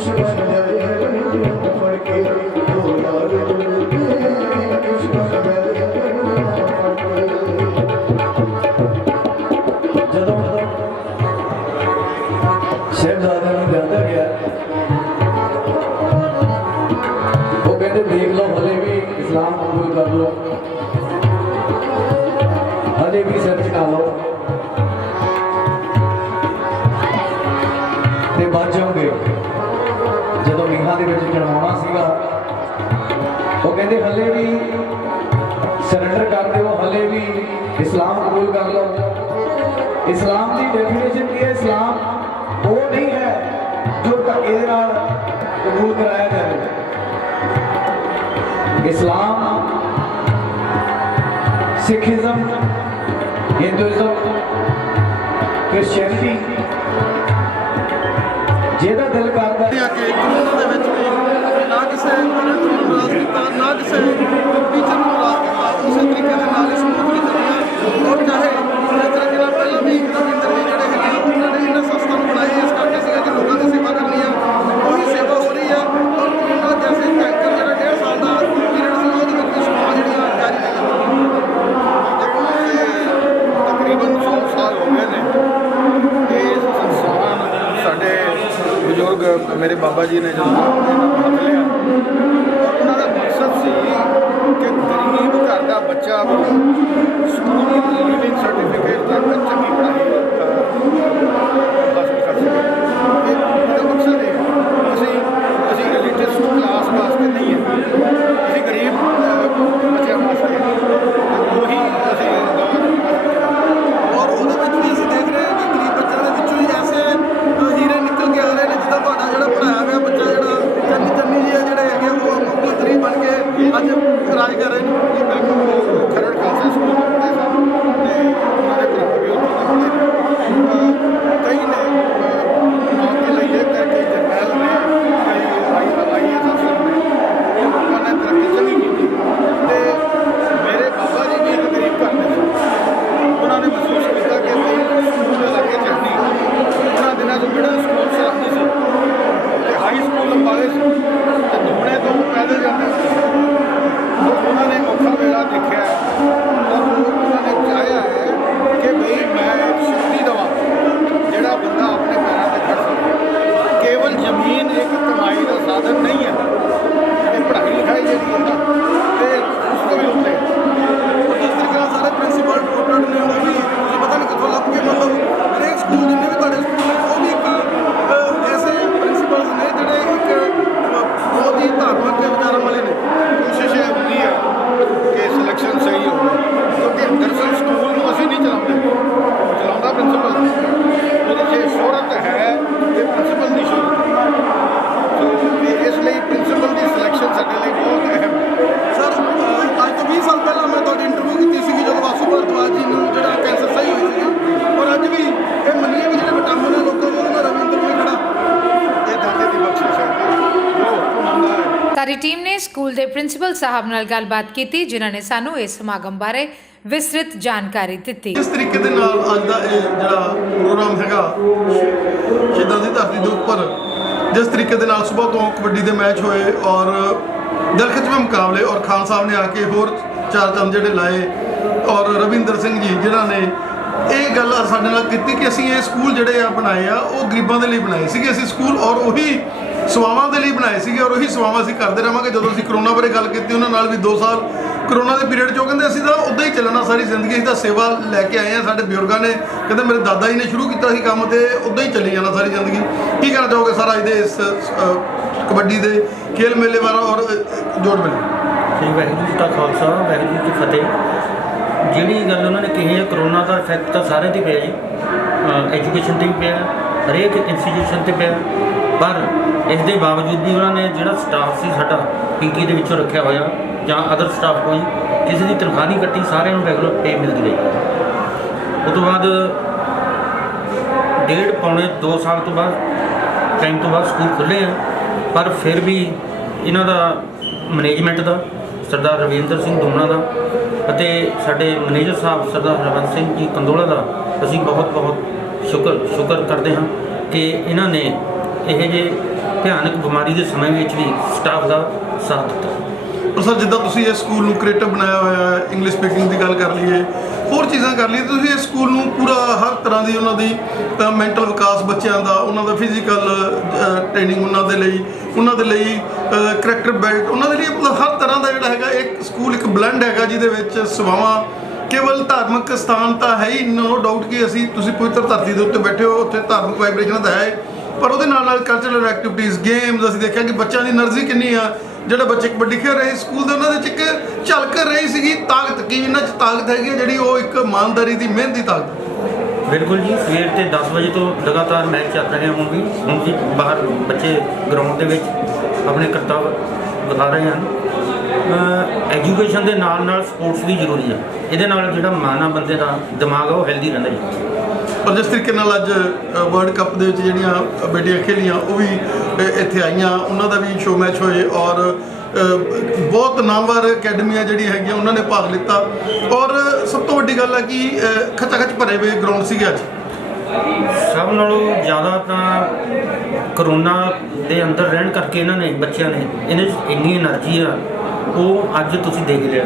कुछ बन जाए फड़ के दो यार कुछ बन जाए ਜਦੋਂ ਸ਼ਹਿਬਜ਼ਾਦਿਆਂ ਨੂੰ ਲਿਆਂਦਾ ਗਿਆ ਉਹ ਕਹਿੰਦੇ ਦੇਖ ਲਓ ਹਲੇ ਵੀ ਇਸਲਾਮ ਕਬੂਲ ਕਰ ਲਓ ਹਲੇ ਵੀ ਸਿਰ ਝੁਕਾ ਲਓ ਤੇ ਬਚ ਜਾਓਗੇ। ਜਦੋਂ ਮੀਹਾਂ ਦੇ ਵਿੱਚ ਚੜਾਉਣਾ ਸੀਗਾ ਉਹ ਕਹਿੰਦੇ ਹਲੇ ਵੀ ਸਰੈਂਡਰ ਕਰ ਦਿਓ ਹਲੇ ਵੀ ਇਸਲਾਮ ਕਬੂਲ ਕਰ ਲਓ। इस्लाम की डेफिनेशन की है इस्लाम वो नहीं है जो धक्के दे नाल कबूल कराया जाए। इस्लाम सिखिज्म हिंदुइज्म क्रिश्चियनिटी ਜਿਹਦਾ ਦਿਲ ਕਰਦਾ ਆ ਕਿ ਕਾਨੂੰਨ ਦੇ ਵਿੱਚ ਵੀ ਨਾ ਕਿਸੇ ਪੇਰੈਂਟ ਨੂੰ ਨਾਰਾਜ਼ ਕੀਤਾ ਨਾ ਕਿਸੇ ਟੀਚਰ ਨੂੰ ਨਾਰਾਜ਼ ਕੀਤਾ ਉਸੇ ਤਰੀਕੇ ਦੇ ਨਾਲ ਹੀ ਸਮੂਥਲੀ ਚੱਲੀਆਂ ਔਰ ਚਾਹੇ ਇਸ ਤਰੀਕੇ ਨਾਲ ਪਹਿਲਾਂ ਵੀ ਰਵਿੰਦਰ ਜੀ ਜਿਹੜੇ ਹੈਗੇ ਆ ਉਹਨਾਂ ਨੇ ਇਹਨਾਂ ਸੰਸਥਾ ਨੂੰ ਬਣਾਏ ਇਸ ਕਰਕੇ ਸੀਗਾ ਕਿ ਲੋਕਾਂ ਦੀ ਸੇਵਾ ਕਰਨੀ ਆ ਉਹੀ ਸੇਵਾ ਹੋ ਰਹੀ ਆ ਔਰ ਉਹਨਾਂ ਜੈਸੇ ਟੈਂਕਰ ਜਿਹੜਾ 1.5 ਸਾਲ ਦਾ ਪੀਰੀਅਡ ਸੀ ਉਹਦੇ ਵਿੱਚ ਵੀ ਸੇਵਾ ਜਿਹੜੀਆਂ ਜਾਰੀ ਰਹੀਆਂ। ਦੇਖੋ ਤਕਰੀਬਨ 100 ਸਾਲ ਹੋ ਗਏ ਨੇ ਇਹ ਸੰਸਥਾਵਾਂ ਨੂੰ ਸਾਡੇ ਬਜ਼ੁਰਗ ਮੇਰੇ ਬਾਬਾ ਜੀ ਨੇ ਜਦੋਂ ਹੱਥ ਲਿਆ ਉਹਨਾਂ ਦਾ ਮਕਸਦ ਸੀ ਕਿ ਗਰੀਬ ਘਰ ਦਾ ਬੱਚਾ ਸਕੂਲ ਲਿਵਿੰਗ ਸਰਟੀਫਿਕੇਟ ਤੱਕ ਚੰਗੀ ਪੜ੍ਹਾਈ ਹਾਸਲ ਕਰ ਸਕੇ। ਇਹਦਾ ਮਕਸਦ ਹੈ ਅਸੀਂ ਐਲੀਟਿਸਟ ਕਲਾਸ ਵਾਸਤੇ ਨਹੀਂ ਹੈ ਅਸੀਂ ਗਰੀਬ ਬੱਚਿਆਂ ਵਾਸਤੇ ਉਹੀ ਅਸੀਂ ਔਰ ਉਹਦੇ ਵਿੱਚ ਵੀ ਅਸੀਂ ਦੇਖ ਰਹੇ ਹਾਂ ਕਿ ਗਰੀਬ ਬੱਚਿਆਂ ਦੇ ਵਿੱਚੋਂ ਹੀ ਐਸੇ ਹੀਰੇ ਨਿਕਲ ਕੇ ਆ ਰਹੇ ਨੇ ਜਿੱਦਾਂ ਤੁਹਾਡਾ ਜਿਹੜਾ ਪੜ੍ਹਾਇਆ ਹੋਇਆ ਬੱਚਾ ਜਿਹੜਾ ਚੰਨੀ ਜੀ ਆ ਜਿਹੜੇ ਹੈਗੇ ਉਹ ਮੁੱਖ ਮੰਤਰੀ ਬਣ ਕੇ ਅੱਜ ਰਾਜ ਕਰ ਰਹੇ ਨੇ। ਇਹ ਬਿਲਕੁਲ ਖਰੜ ਖਾਲਸਾ ਸਕੂਲ ਦੇ ਸਨ ਤੇ ਉਹਨਾਂ ਦੇ ਭਰਾ ਵੀ ਉੱਥੇ ਪੜ੍ਹਦੇ ਨੇ। ਕਈ ਨੇ ਨਾਮ ਦੇ ਲਈ ਇਹ ਕਹਿ ਕੇ ਜਰਨੈਲ ਨੇ ਕਈ IAS ਅਫਸਰ ਨੇ ਲੋਕਾਂ ਨੇ ਤਰੱਕੀ ਚੰਗੀ ਕੀਤੀ ਤੇ ਮੇਰੇ ਬਾਬਾ ਜੀ ਵੀ ਇੱਕ ਗਰੀਬ ਘਰ ਦੇ ਸਨ। ਉਹਨਾਂ ਨੇ ਮਹਿਸੂਸ ਕੀਤਾ ਕਿ ਵੀ ਸਕੂਲ ਦੇ ਲਾਗੇ ਚੜ੍ਹਨੀ ਉਹਨਾਂ ਦਿਨਾਂ 'ਚ ਮਿਡਲ ਸਕੂਲ ਸਾਫ ਸੀ ਤੇ ਹਾਈ ਸਕੂਲ ਲੰਬਾਲੇ ਸੀ ਤੇ ਦੁਗਣੇ ਤੋਂ ਪੈਦਲ ਜਾਂਦੇ ਸੀ। ਉਹਨਾਂ ਨੇ ਔਖਾ ਵੇਲਾ ਦੇਖਿਆ ਔਰ ਉਹਨਾਂ ਨੇ ਚਾਹਿਆ ਹੈ ਕਿ ਬਈ ਮੈਂ ਇੱਕ ਸ਼ਕਤੀ ਦੇਵਾਂ ਜਿਹੜਾ ਬੰਦਾ ਆਪਣੇ ਪੈਰਾਂ 'ਤੇ ਖੜ੍ਹ ਸਕੇ। ਕੇਵਲ ਜ਼ਮੀਨ ਇੱਕ ਕਮਾਈ ਦਾ ਸਾਧਨ ਨਹੀਂ ਹੈ ਤੇ ਪੜ੍ਹਾਈ ਲਿਖਾਈ ਜਿਹੜੀ ਹੈ ਨਾ ਤੇ ਉਸ ਤੋਂ ਵੀ ਉੱਤੇ ਇਸ ਤਰੀਕੇ ਨਾਲ ਸਾਰੇ ਪ੍ਰਿੰਸੀਪਲ ਟੋਟਡ ਨੇ ਉਹ ਵੀ ਤੁਸੀਂ ਪਤਾ ਨਹੀਂ ਕਿੱਥੋਂ ਲੱਭ ਕੇ ਮਤਲਬ ਹਰੇਕ ਸਕੂਲ ਜਿੰਨੇ ਵੀ ਤੁਹਾਡੇ ਸਕੂਲ ਨੇ ਉਹ ਵੀ ਇੱਕ ਐਸੇ ਪ੍ਰਿੰਸੀਪਲਸ ਨੇ ਜਿਹੜੇ ਇੱਕ ਬਹੁਤ ਹੀ ਧਾਰਮਿਕ ਵਿਚਾਰਾਂ ਵਾਲੇ ਨੇ। ਕੋਸ਼ਿਸ਼ ਇਹ ਹੁੰਦੀ ਹੈ ਕਿ ਸਿਲੈਕਸ਼ਨ ਸਹੀ ਹੋਵੇ ਕਿਉਂਕਿ ਦਰਅਸਲ ਸਕੂਲ ਨੂੰ ਅਸੀਂ ਨਹੀਂ ਚਲਾਉਂਦਾ ਪ੍ਰਿੰਸੀਪਲ ਉਹਦੇ 'ਚ ਸ਼ੋਹਰਤ ਹੈ ਤੇ ਪ੍ਰਿੰਸੀਪਲ ਦੀ ਸ਼ੋਹਰਤ ਸੋ ਇਸ ਲਈ ਪ੍ਰਿੰਸੀਪਲ ਦੀ ਸਿਲੈਕਸ਼ਨ ਸਾਡੇ ਲਈ ਬਹੁਤ ਅਹਿਮ ਹੈ। ਸਰ ਅੱਜ ਤੋਂ 20 ਸਾਲ ਪਹਿਲਾਂ ਮੈਂ ਤੁਹਾਡੀ ਇੰਟਰਵਿਊ ਕੀਤੀ ਸੀਗੀ ਜਦੋਂ ਵਾਸੂ ਭਾਰਦਵਾਜ ਜੀ ਨੂੰ ਜਿਹੜਾ ਕੈਂਸਰ ਸਹੀ ਹੋਈ ਸੀਗੀ ਔਰ ਅੱਜ ਵੀ ਇਹ ਮੰਨੀਏ ਕਿ ਜਿਹੜੇ ਵਿਟਾਮਿਨ ਹੈ ਲੋਕਾਂ ਨੂੰ ਉਹਨਾਂ ਰਵਿੰਦਰ ਵੀ ਖੜਾ ਇਹ ਦਾਤੇ ਦੀ ਬਖਸ਼ਿਸ਼ ਹੈ ਜੋ ਮੰਨਦਾ ਹੈ। ਸਾਡੀ ਟੀਮ ਨੇ ਸਕੂਲ ਦੇ ਪ੍ਰਿੰਸੀਪਲ ਸਾਹਿਬ ਨਾਲ ਗੱਲਬਾਤ ਕੀਤੀ ਜਿਨ੍ਹਾਂ ਨੇ ਸਾਨੂੰ ਇਸ ਸਮਾਗਮ ਬਾਰੇ ਵਿਸਤ੍ਰਿਤ ਜਾਣਕਾਰੀ ਦਿੱਤੀ। ਇਸ ਤਰੀਕੇ ਦੇ ਨਾਲ ਅੱਜ ਦਾ ਇਹ ਜਿਹੜਾ ਪ੍ਰੋਗਰਾਮ ਹੈਗਾ ਸ਼ਹੀਦਾਂ ਦੀ ਧਰਤੀ ਦੇ ਉੱਪਰ ਜਿਸ ਤਰੀਕੇ ਦੇ ਨਾਲ ਸਵੇਰ ਤੋਂ ਕਬੱਡੀ ਦੇ ਮੈਚ ਹੋਏ ਔਰ ਦਿਲਖਿੱਚਵੇਂ ਮੁਕਾਬਲੇ ਔਰ ਖਾਨ ਸਾਹਿਬ ਨੇ ਆ ਕੇ ਹੋਰ 4 ਚੰਦ ਜਿਹੜੇ ਲਾਏ ਔਰ ਰਵਿੰਦਰ ਸਿੰਘ ਜੀ ਜਿਨ੍ਹਾਂ ਨੇ ਇਹ ਗੱਲ ਸਾਡੇ ਨਾਲ ਕੀਤੀ ਕਿ ਅਸੀਂ ਇਹ ਸਕੂਲ ਜਿਹੜੇ ਆ ਬਣਾਏ ਆ ਉਹ ਗਰੀਬਾਂ ਦੇ ਲਈ ਬਣਾਏ ਸੀਗੇ ਅਸੀਂ ਸਕੂਲ ਔਰ ਉਹੀ ਸੇਵਾਵਾਂ ਦੇ ਲਈ ਬਣਾਏ ਸੀਗੇ ਔਰ ਉਹੀ ਸੇਵਾਵਾਂ ਅਸੀਂ ਕਰਦੇ ਰਹਾਂਗੇ। ਜਦੋਂ ਅਸੀਂ ਕਰੋਨਾ ਬਾਰੇ ਗੱਲ ਕੀਤੀ ਉਹਨਾਂ ਨਾਲ ਵੀ 2 ਸਾਲ ਕਰੋਨਾ ਦੇ ਪੀਰੀਅਡ 'ਚ ਉਹ ਕਹਿੰਦੇ ਅਸੀਂ ਤਾਂ ਉੱਦਾਂ ਹੀ ਚੱਲਣਾ ਸਾਰੀ ਜ਼ਿੰਦਗੀ ਅਸੀਂ ਤਾਂ ਸੇਵਾ ਲੈ ਕੇ ਆਏ ਹਾਂ। ਸਾਡੇ ਬਜ਼ੁਰਗਾਂ ਨੇ ਕਹਿੰਦੇ ਮੇਰੇ ਦਾਦਾ ਜੀ ਨੇ ਸ਼ੁਰੂ ਕੀਤਾ ਸੀ ਕੰਮ ਤੇ ਉੱਦਾਂ ਹੀ ਚੱਲੀ ਜਾਣਾ ਸਾਰੀ ਜ਼ਿੰਦਗੀ। ਕੀ ਕਹਿਣਾ ਚਾਹੋਗੇ ਸਰ ਅੱਜ ਦੇ ਇਸ ਕਬੱਡੀ ਦੇ ਖੇਲ ਮੇਲੇ ਬਾਰੇ ਔਰ ਜੋੜ ਮੇਲੇ? ਸ੍ਰੀ ਵਾਹਿਗੁਰੂ ਜੀ ਕਾ ਖਾਲਸਾ ਵਾਹਿਗੁਰੂ ਜੀ ਕੀ ਫਤਿਹ। ਜਿਹੜੀ ਗੱਲ ਉਹਨਾਂ ਨੇ ਕਹੀ ਹੈ ਕਰੋਨਾ ਦਾ ਇਫੈਕਟ ਤਾਂ ਸਾਰਿਆਂ 'ਤੇ ਪਿਆ ਜੀ, ਐਜੂਕੇਸ਼ਨ 'ਤੇ ਵੀ ਪਿਆ, ਹਰੇਕ ਇੰਸਟੀਟਿਊਸ਼ਨ 'ਤੇ ਪਿਆ, ਪਰ ਇਸ ਦੇ ਬਾਵਜੂਦ ਵੀ ਉਹਨਾਂ ਨੇ ਜਿਹੜਾ ਸਟਾਫ ਸੀ ਸਾਡਾ ਪਿੰਕੀ ਦੇ ਵਿੱਚੋਂ ਰੱਖਿਆ ਹੋਇਆ ਜਾਂ ਅਦਰ ਸਟਾਫ ਕੋਈ ਕਿਸੇ ਦੀ ਤਨਖਾਹ ਨਹੀਂ ਕੱਟੀ, ਸਾਰਿਆਂ ਨੂੰ ਰੈਗੂਲਰ ਪੇ ਮਿਲਦੀ ਰਹੀ। ਉਸ ਤੋਂ ਬਾਅਦ 1.5 ਪੌਣੇ 2 ਸਾਲ ਤੋਂ ਬਾਅਦ ਟਾਈਮ ਤੋਂ ਬਾਅਦ ਸਕੂਲ ਖੁੱਲ੍ਹੇ ਆ, ਪਰ ਫਿਰ ਵੀ ਇਹਨਾਂ ਦਾ ਮੈਨੇਜਮੈਂਟ ਦਾ ਸਰਦਾਰ ਰਵਿੰਦਰ ਸਿੰਘ ਦੋਨਾ ਦਾ ਅਤੇ ਸਾਡੇ ਮੈਨੇਜਰ ਸਾਹਿਬ ਸਰਦਾਰ ਹਰਵੰਤ ਸਿੰਘ ਜੀ ਕੰਦੋਲਾ ਦਾ ਅਸੀਂ ਬਹੁਤ ਸ਼ੁਕਰ ਕਰਦੇ ਹਾਂ ਕਿ ਇਹਨਾਂ ਨੇ ਇਹ ਜਿਹੇ ਭਿਆਨਕ ਬਿਮਾਰੀ ਦੇ ਸਮੇਂ ਵਿੱਚ ਵੀ ਸਟਾਫ ਦਾ ਸਾਥ ਦਿੱਤਾ। ਪਰ ਸਰ ਜਿੱਦਾਂ ਤੁਸੀਂ ਇਸ ਸਕੂਲ ਨੂੰ ਕ੍ਰੀਏਟਿਵ ਬਣਾਇਆ ਹੋਇਆ ਹੈ, ਇੰਗਲਿਸ਼ ਸਪੀਕਿੰਗ ਦੀ ਗੱਲ ਕਰ ਲਈਏ, ਹੋਰ ਚੀਜ਼ਾਂ ਕਰ ਲਈਏ, ਤੁਸੀਂ ਇਸ ਸਕੂਲ ਨੂੰ ਪੂਰਾ ਹਰ ਤਰ੍ਹਾਂ ਦੀ ਉਹਨਾਂ ਦੀ ਮੈਂਟਲ ਵਿਕਾਸ ਬੱਚਿਆਂ ਦਾ, ਉਹਨਾਂ ਦਾ ਫਿਜ਼ੀਕਲ ਟ੍ਰੇਨਿੰਗ ਉਹਨਾਂ ਦੇ ਲਈ ਕਰੈਕਟਰ ਬਿਲਡ, ਉਹਨਾਂ ਦੇ ਲਈ ਮਤਲਬ ਹਰ ਤਰ੍ਹਾਂ ਦਾ ਜਿਹੜਾ ਹੈਗਾ ਇੱਕ ਸਕੂਲ ਇੱਕ ਬਲੈਂਡ ਹੈਗਾ ਜਿਹਦੇ ਵਿੱਚ ਸੇਵਾਵਾਂ ਕੇਵਲ ਧਾਰਮਿਕ ਸਥਾਨ ਤਾਂ ਹੈ ਹੀ, ਨੋ ਡਾਊਟ ਕਿ ਤੁਸੀਂ ਪਵਿੱਤਰ ਧਰਤੀ ਦੇ ਉੱਤੇ ਬੈਠੇ ਹੋ, ਉੱਥੇ ਧਾਰਮਿਕ ਵਾਈਬ੍ਰੇਸ਼ਨ ਤਾਂ ਹੈ, ਪਰ ਉਹਦੇ ਨਾਲ ਨਾਲ ਕਲਚਰਲ ਐਕਟੀਵਿਟੀਜ਼, ਗੇਮਸ, ਅਸੀਂ ਦੇਖਿਆ ਕਿ ਬੱਚਿਆਂ ਦੀ એનર્ਜੀ ਕਿੰਨੀ ਆ। ਜਿਹੜੇ ਬੱਚੇ ਕਬੱਡੀ ਖੇਡ ਰਹੇ ਸਕੂਲ ਦੇ, ਉਹਨਾਂ ਦੇ ਵਿੱਚ ਇੱਕ ਝਲਕ ਰਹੀ ਸੀਗੀ ਤਾਕਤ, ਕਿ ਇਹਨਾਂ 'ਚ ਤਾਕਤ ਹੈਗੀ ਹੈ ਜਿਹੜੀ ਉਹ ਇੱਕ ਇਮਾਨਦਾਰੀ ਦੀ, ਮਿਹਨਤ ਦੀ ਤਾਕਤ। ਬਿਲਕੁਲ ਜੀ, ਸਵੇਰ ਤੇ 10 ਵਜੇ ਤੋਂ ਲਗਾਤਾਰ ਮੈਚ ਚੱਲ ਰਹੇ ਹੁਣ ਵੀ ਬਾਹਰ ਬੱਚੇ ਗਰਾਊਂਡ ਦੇ ਵਿੱਚ ਆਪਣੇ ਕਰਤੱਵ ਦਿਖਾ ਰਹੇ ਹਨ। ਐਜੂਕੇਸ਼ਨ ਦੇ ਨਾਲ ਨਾਲ ਸਪੋਰਟਸ ਵੀ ਜ਼ਰੂਰੀ ਹੈ, ਇਹਦੇ ਨਾਲ ਜਿਹੜਾ ਮਨ ਆ ਬੰਦੇ ਦਾ ਦਿਮਾਗ ਆ ਉਹ ਹੈਲਦੀ ਰਹਿੰਦਾ ਜੀ। ਪਰ ਜਿਸ ਤਰੀਕੇ ਨਾਲ ਅੱਜ ਵਰਲਡ ਕੱਪ ਦੇ ਵਿੱਚ ਜਿਹੜੀਆਂ ਬੇਟੀਆਂ ਖੇਲੀਆਂ ਉਹ ਵੀ ਇੱਥੇ ਆਈਆਂ, ਉਹਨਾਂ ਦਾ ਵੀ ਸ਼ੋ ਮੈਚ ਹੋਏ ਔਰ ਬਹੁਤ ਨਾਮਵਰ ਅਕੈਡਮੀਆਂ ਜਿਹੜੀਆਂ ਹੈਗੀਆਂ ਉਹਨਾਂ ਨੇ ਭਾਗ ਲਿੱਤਾ। ਔਰ ਸਭ ਤੋਂ ਵੱਡੀ ਗੱਲ ਹੈ ਕਿ ਖੱਚਾ ਖੱਚ ਭਰੇ ਹੋਏ ਗਰਾਊਂਡ ਸੀਗੇ ਅੱਜ। ਸਭ ਨਾਲੋਂ ਜ਼ਿਆਦਾ ਤਾਂ ਕਰੋਨਾ ਦੇ ਅੰਦਰ ਰਹਿਣ ਕਰਕੇ ਇਹਨਾਂ ਨੇ ਬੱਚਿਆਂ ਨੇ, ਇਹਨਾਂ 'ਚ ਇੰਨੀ એનર્ਜੀ ਆ, ਉਹ ਅੱਜ ਤੁਸੀਂ ਦੇਖ ਲਿਆ।